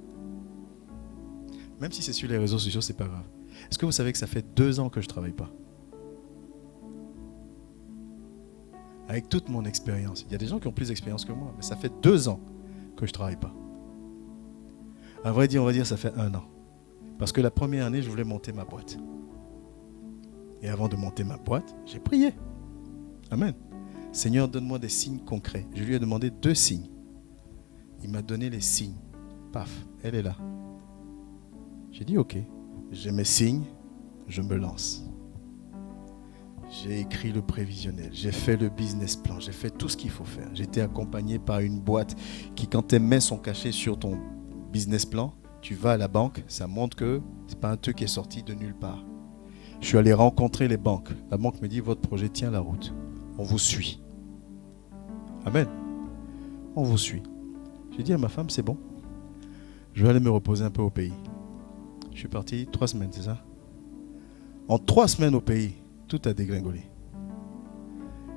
Même si c'est sur les réseaux sociaux, c'est pas grave. Est-ce que vous savez que ça fait 2 ans que je ne travaille pas? Avec toute mon expérience. Il y a des gens qui ont plus d'expérience que moi, mais ça fait 2 ans que je ne travaille pas. À vrai dire, on va dire ça fait 1 an. Parce que la première année, je voulais monter ma boîte. Et avant de monter ma boîte, j'ai prié. Amen. Seigneur, donne-moi des signes concrets. Je lui ai demandé 2 signes. Il m'a donné les signes. Paf, elle est là. J'ai dit ok. J'ai mes signes, je me lance. J'ai écrit le prévisionnel, j'ai fait le business plan, j'ai fait tout ce qu'il faut faire. J'ai été accompagné par une boîte qui, quand tes mains sont cachées sur ton business plan, tu vas à la banque, ça montre que ce n'est pas un truc qui est sorti de nulle part. Je suis allé rencontrer les banques. La banque me dit, votre projet tient la route. On vous suit. Amen. On vous suit. J'ai dit à ma femme, c'est bon. Je vais aller me reposer un peu au pays. Je suis parti 3 semaines, c'est ça? En 3 semaines au pays, tout a dégringolé.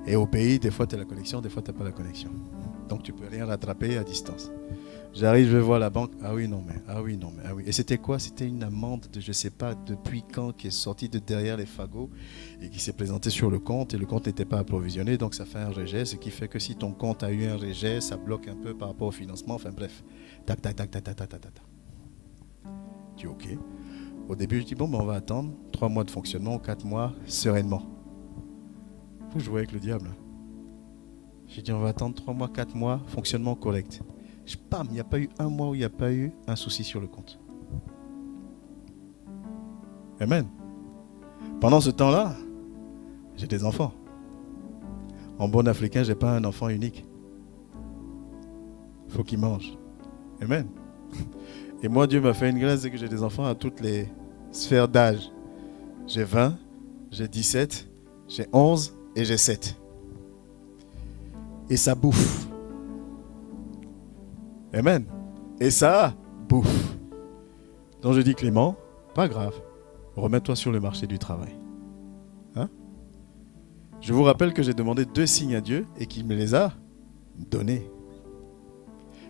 Et au pays, des fois, tu as la connexion, des fois, tu n'as pas la connexion. Donc, tu ne peux rien rattraper à distance. J'arrive, je vais voir la banque. Ah oui, non, mais. Et c'était quoi? C'était une amende de je ne sais pas depuis quand qui est sortie de derrière les fagots et qui s'est présentée sur le compte. Et le compte n'était pas approvisionné, donc ça fait un rejet. Ce qui fait que si ton compte a eu un rejet, ça bloque un peu par rapport au financement. Enfin bref. Tac, tac, tac, tac, tac, tac, tac, tac. Je dis ok. Au début, je dis bon, ben, on va attendre 3 mois de fonctionnement, 4 mois, sereinement. Vous jouez avec le diable. J'ai dit on va attendre 3 mois, 4 mois, fonctionnement correct. Bam, il n'y a pas eu 1 mois où il n'y a pas eu un souci sur le compte. Amen. Pendant ce temps-là, j'ai des enfants. En bon africain, je n'ai pas un enfant unique. Il faut qu'il mange. Amen. Et moi, Dieu m'a fait une grâce, c'est que j'ai des enfants à toutes les sphères d'âge. J'ai 20, j'ai 17, j'ai 11 et j'ai 7. Et ça bouffe. Amen. Et ça bouffe. Donc je dis, Clément, pas grave, remets-toi sur le marché du travail. Hein? Je vous rappelle que j'ai demandé 2 signes à Dieu et qu'il me les a donnés.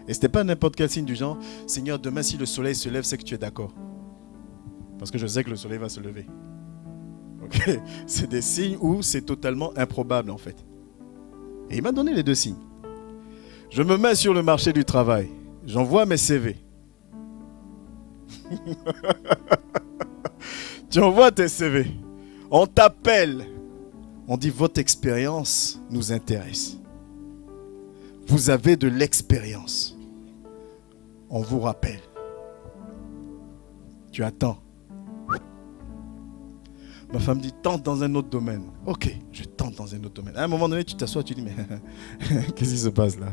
Et ce n'était pas n'importe quel signe du genre, Seigneur, demain si le soleil se lève, c'est que tu es d'accord. Parce que je sais que le soleil va se lever. Okay? C'est des signes où c'est totalement improbable en fait. Et il m'a donné les 2 signes. Je me mets sur le marché du travail. J'envoie mes CV. Tu envoies tes CV. On t'appelle. On dit votre expérience nous intéresse. Vous avez de l'expérience. On vous rappelle. Tu attends. Ma femme dit tente dans un autre domaine. Ok, je tente dans un autre domaine. À un moment donné, tu t'assois, tu dis mais qu'est-ce qui se passe là?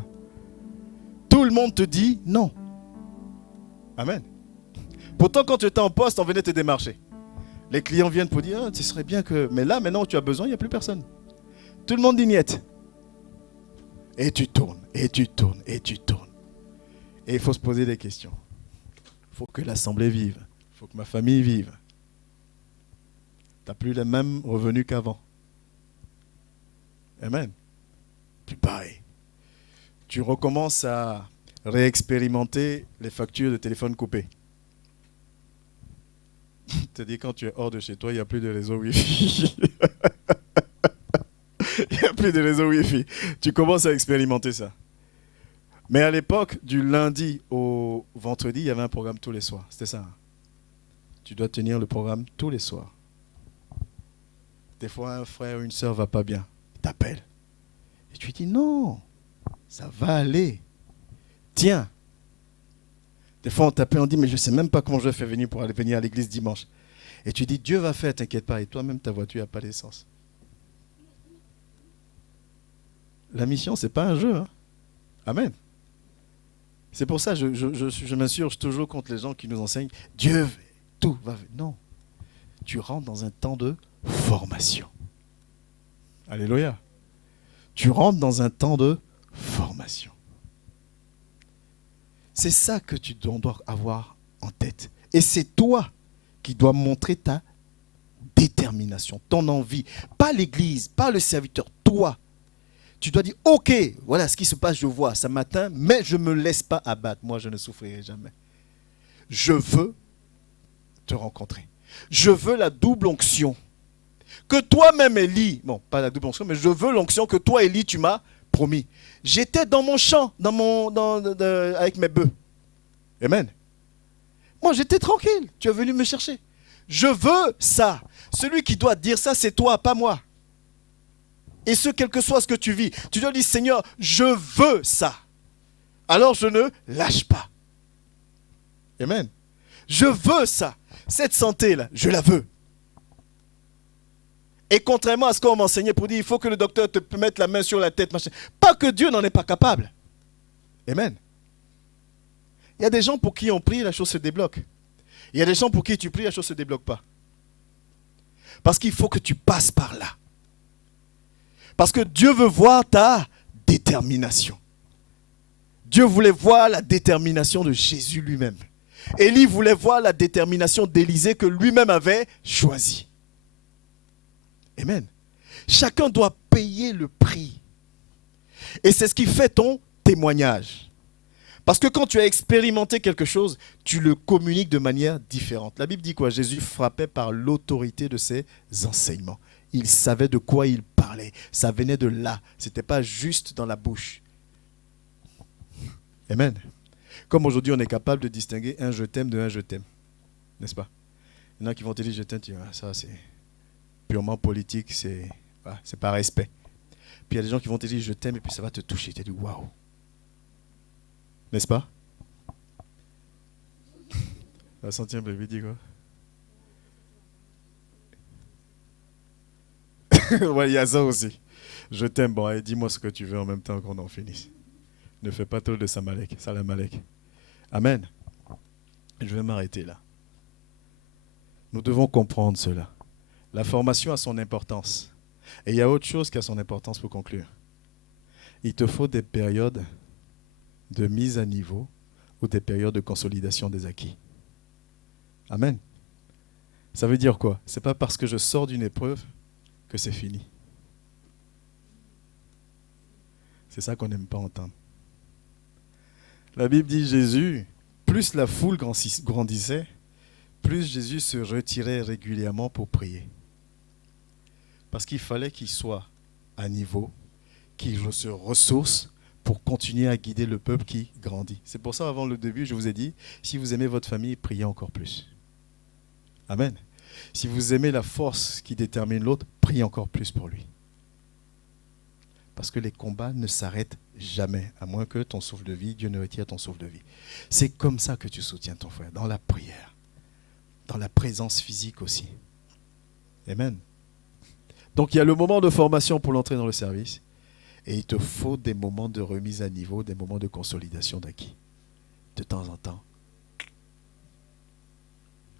Tout le monde te dit non. Amen. Pourtant, quand tu étais en poste, on venait te démarcher. Les clients viennent pour dire, ce serait bien que... Mais là, maintenant où tu as besoin, il n'y a plus personne. Tout le monde dit niet. Et tu tournes, et tu tournes, et tu tournes. Et il faut se poser des questions. Il faut que l'assemblée vive. Il faut que ma famille vive. Tu n'as plus les mêmes revenus qu'avant. Amen. Plus pareil. Tu recommences à réexpérimenter les factures de téléphone coupées. C'est-à-dire quand tu es hors de chez toi, il n'y a plus de réseau Wi-Fi. Il n'y a plus de réseau Wi-Fi. Tu commences à expérimenter ça. Mais à l'époque, du lundi au vendredi, il y avait un programme tous les soirs. C'était ça. Tu dois tenir le programme tous les soirs. Des fois, un frère ou une soeur ne va pas bien. Il t'appelle. Et tu dis non. Ça va aller. Tiens. Des fois, on t'appelle, on dit, mais je ne sais même pas comment je vais faire venir pour aller venir à l'église dimanche. Et tu dis, Dieu va faire, t'inquiète pas. Et toi-même, ta voiture n'a pas d'essence. La mission, ce n'est pas un jeu. Hein? Amen. C'est pour ça que je m'insurge toujours contre les gens qui nous enseignent, Dieu, tout va. Non. Tu rentres dans un temps de formation. Alléluia. Tu rentres dans un temps de formation. C'est ça que tu dois avoir en tête. Et c'est toi qui dois montrer ta détermination, ton envie. Pas l'église, pas le serviteur, toi. Tu dois dire, ok, voilà ce qui se passe, je vois, ça m'atteint, mais je ne me laisse pas abattre. Moi, je ne souffrirai jamais. Je veux te rencontrer. Je veux la double onction. Que toi-même, Élie, bon, pas la double onction, mais je veux l'onction que toi, Élie, tu m'as promis. J'étais dans mon champ, avec mes bœufs. Amen. Moi, j'étais tranquille. Tu es venu me chercher. Je veux ça. Celui qui doit dire ça, c'est toi, pas moi. Et ce, quel que soit ce que tu vis, tu dois dire, Seigneur, je veux ça. Alors je ne lâche pas. Amen. Je veux ça. Cette santé-là, je la veux. Et contrairement à ce qu'on m'enseignait pour dire, il faut que le docteur te mette la main sur la tête, machin. Pas que Dieu n'en est pas capable. Amen. Il y a des gens pour qui on prie, la chose se débloque. Il y a des gens pour qui tu pries, la chose ne se débloque pas. Parce qu'il faut que tu passes par là. Parce que Dieu veut voir ta détermination. Dieu voulait voir la détermination de Jésus lui-même. Élie voulait voir la détermination d'Élisée que lui-même avait choisie. Amen. Chacun doit payer le prix. Et c'est ce qui fait ton témoignage. Parce que quand tu as expérimenté quelque chose, tu le communiques de manière différente. La Bible dit quoi? Jésus frappait par l'autorité de ses enseignements. Il savait de quoi il parlait. Ça venait de là. Ce n'était pas juste dans la bouche. Amen. Comme aujourd'hui, on est capable de distinguer un je t'aime de un je t'aime. N'est-ce pas? Il y en a qui vont te dire je t'aime, tu dis, ah, ça c'est purement politique, c'est par respect. Puis il y a des gens qui vont te dire je t'aime et puis ça va te toucher. Tu te dis waouh. N'est-ce pas? La centième bébé dit quoi? Ouais, il y a ça aussi. Je t'aime, bon, allez, dis-moi ce que tu veux en même temps qu'on en finisse. Ne fais pas trop de Samalek, Salamalek. Amen. Je vais m'arrêter là. Nous devons comprendre cela. La formation a son importance. Et il y a autre chose qui a son importance pour conclure. Il te faut des périodes de mise à niveau ou des périodes de consolidation des acquis. Amen. Ça veut dire quoi? Ce n'est pas parce que je sors d'une épreuve que c'est fini. C'est ça qu'on n'aime pas entendre. La Bible dit Jésus, plus la foule grandissait, plus Jésus se retirait régulièrement pour prier. Parce qu'il fallait qu'il soit à niveau, qu'il se ressource pour continuer à guider le peuple qui grandit. C'est pour ça, avant le début, je vous ai dit, si vous aimez votre famille, priez encore plus. Amen. Si vous aimez la force qui détermine l'autre, priez encore plus pour lui. Parce que les combats ne s'arrêtent jamais, à moins que ton souffle de vie, Dieu ne retire ton souffle de vie. C'est comme ça que tu soutiens ton frère, dans la prière, dans la présence physique aussi. Amen. Donc il y a le moment de formation pour l'entrée dans le service, et il te faut des moments de remise à niveau, des moments de consolidation d'acquis. De temps en temps,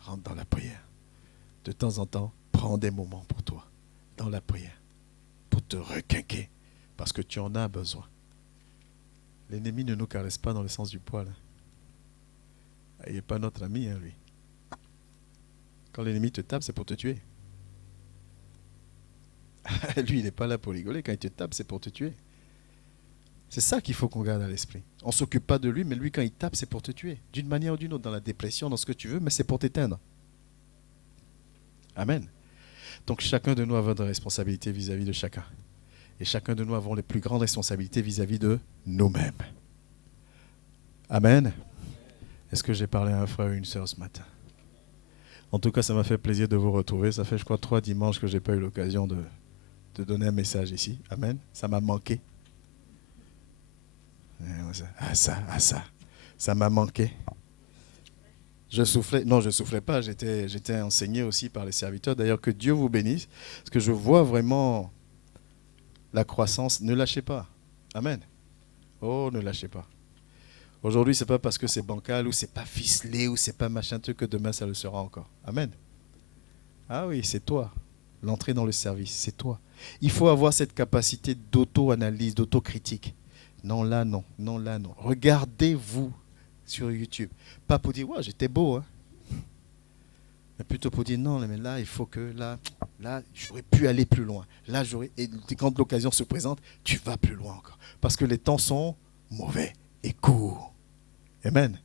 rentre dans la prière. De temps en temps, prends des moments pour toi, dans la prière, pour te requinquer. Parce que tu en as besoin. L'ennemi ne nous caresse pas dans le sens du poil. Il n'est pas notre ami, hein, lui. Quand l'ennemi te tape, c'est pour te tuer. Lui, il n'est pas là pour rigoler. Quand il te tape, c'est pour te tuer. C'est ça qu'il faut qu'on garde à l'esprit. On ne s'occupe pas de lui, mais lui, quand il tape, c'est pour te tuer. D'une manière ou d'une autre, dans la dépression, dans ce que tu veux, mais c'est pour t'éteindre. Amen. Donc chacun de nous a des responsabilités vis-à-vis de chacun. Et chacun de nous avons les plus grandes responsabilités vis-à-vis de nous-mêmes. Amen. Est-ce que j'ai parlé à un frère ou une sœur ce matin? En tout cas, ça m'a fait plaisir de vous retrouver. Ça fait, je crois, 3 dimanches que je n'ai pas eu l'occasion de donner un message ici. Amen. Ça m'a manqué. Ça m'a manqué. Je soufflais. Non, je ne soufflais pas. J'étais enseigné aussi par les serviteurs. D'ailleurs, que Dieu vous bénisse. Parce que je vois vraiment la croissance. Ne lâchez pas. Amen. Oh, ne lâchez pas. Aujourd'hui, ce n'est pas parce que c'est bancal ou c'est pas ficelé ou c'est pas machin truc que demain ça le sera encore. Amen. Ah oui, c'est toi. L'entrée dans le service, c'est toi. Il faut avoir cette capacité d'auto-analyse, d'autocritique. Non, là, non. Non, là, non. Regardez-vous sur YouTube. Pas pour dire, ouais, j'étais beau. Hein. Mais plutôt pour dire, non, mais là, il faut que, là, Là, j'aurais pu aller plus loin. Là, et quand l'occasion se présente, tu vas plus loin encore. Parce que les temps sont mauvais et courts. Amen.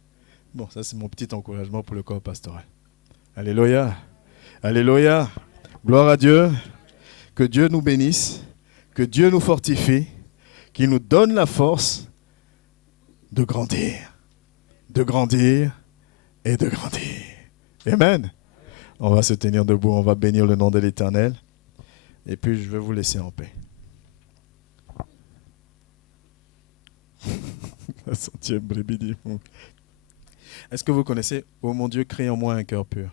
Bon, ça c'est mon petit encouragement pour le corps pastoral. Alléluia. Alléluia. Gloire à Dieu. Que Dieu nous bénisse. Que Dieu nous fortifie. Qu'il nous donne la force de grandir. De grandir et de grandir. Amen. On va se tenir debout. On va bénir le nom de l'Éternel. Et puis je vais vous laisser en paix. La centième brebis du monde. Est-ce que vous connaissez « Oh mon Dieu, crée en moi un cœur pur » ?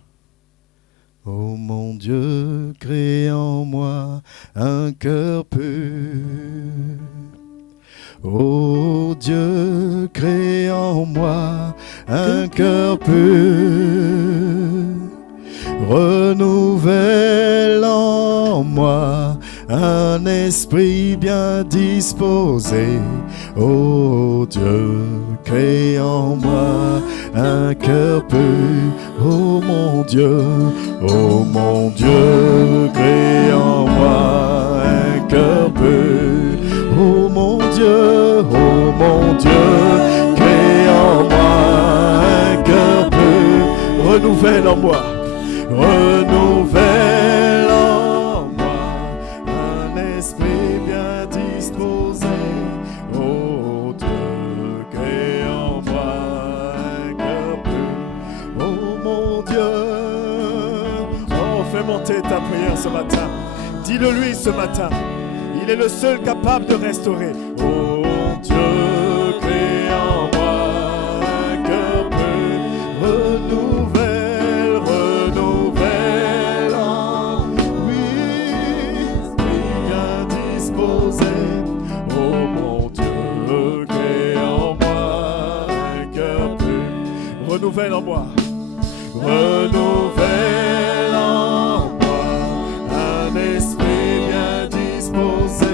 Oh mon Dieu, crée en moi un cœur pur. Oh Dieu, crée en moi un cœur pur. Renouvelle en moi un esprit bien disposé. Oh Dieu, crée en moi un cœur pur. Oh mon Dieu, crée en moi un cœur pur. Oh mon Dieu, crée en moi un cœur pur. Renouvelle en moi. Renouvelle en moi un esprit bien disposé. Oh Dieu, crée en moi un cœur pur. Oh mon Dieu, oh fais monter ta prière ce matin. Dis-le lui ce matin. Il est le seul capable de restaurer. Oh Dieu, crée en moi un cœur pur. Renouvelle en lui, bien disposé. Oh mon Dieu, crée en moi un cœur pur. Renouvelle en moi. Renouvelle en moi un esprit bien disposé.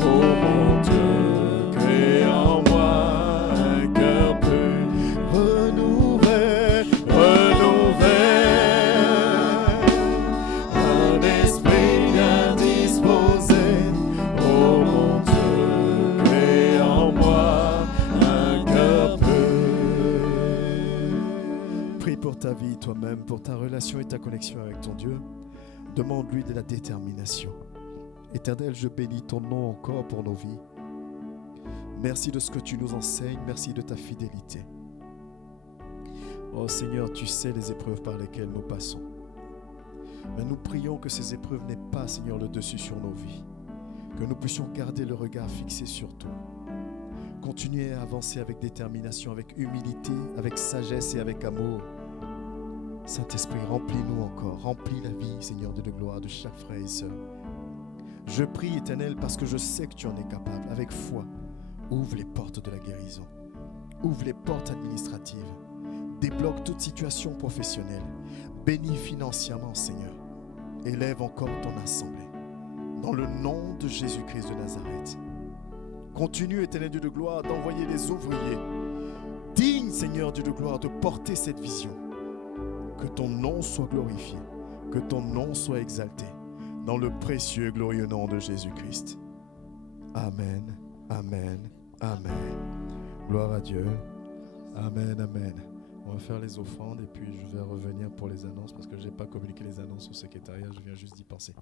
Oh mon Dieu, crée en moi un cœur pur. Renouvelle un esprit bien disposé. Oh mon Dieu, crée en moi un cœur pur. Prie pour ta vie toi-même, pour ta relation et ta connexion avec ton Dieu. Demande-lui de la détermination. Éternel, je bénis ton nom encore pour nos vies. Merci de ce que tu nous enseignes. Merci de ta fidélité. Oh Seigneur, tu sais les épreuves par lesquelles nous passons. Mais nous prions que ces épreuves n'aient pas, Seigneur, le dessus sur nos vies. Que nous puissions garder le regard fixé sur toi. Continuer à avancer avec détermination, avec humilité, avec sagesse et avec amour. Saint-Esprit, remplis-nous encore. Remplis la vie, Seigneur, de gloire de chaque frère et sœur. Je prie, Éternel, parce que je sais que tu en es capable. Avec foi, ouvre les portes de la guérison. Ouvre les portes administratives. Débloque toute situation professionnelle. Bénis financièrement, Seigneur. Élève encore ton assemblée. Dans le nom de Jésus-Christ de Nazareth. Continue, Éternel Dieu de gloire, d'envoyer les ouvriers. Digne, Seigneur Dieu de gloire, de porter cette vision. Que ton nom soit glorifié. Que ton nom soit exalté. Dans le précieux et glorieux nom de Jésus-Christ. Amen, amen, amen. Gloire à Dieu. Amen, amen. On va faire les offrandes et puis je vais revenir pour les annonces parce que je n'ai pas communiqué les annonces au secrétariat, je viens juste d'y penser.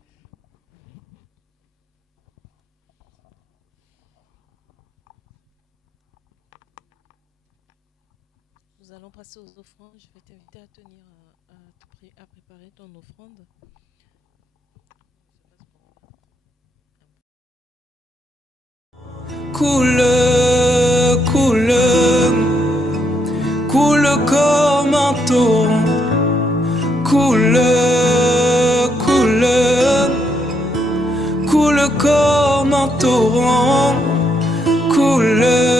Nous allons passer aux offrandes. Je vais t'inviter à tenir, à préparer ton offrande. Coule, coule, coule comme un torrent. Coule, coule, coule comme un torrent. Coule.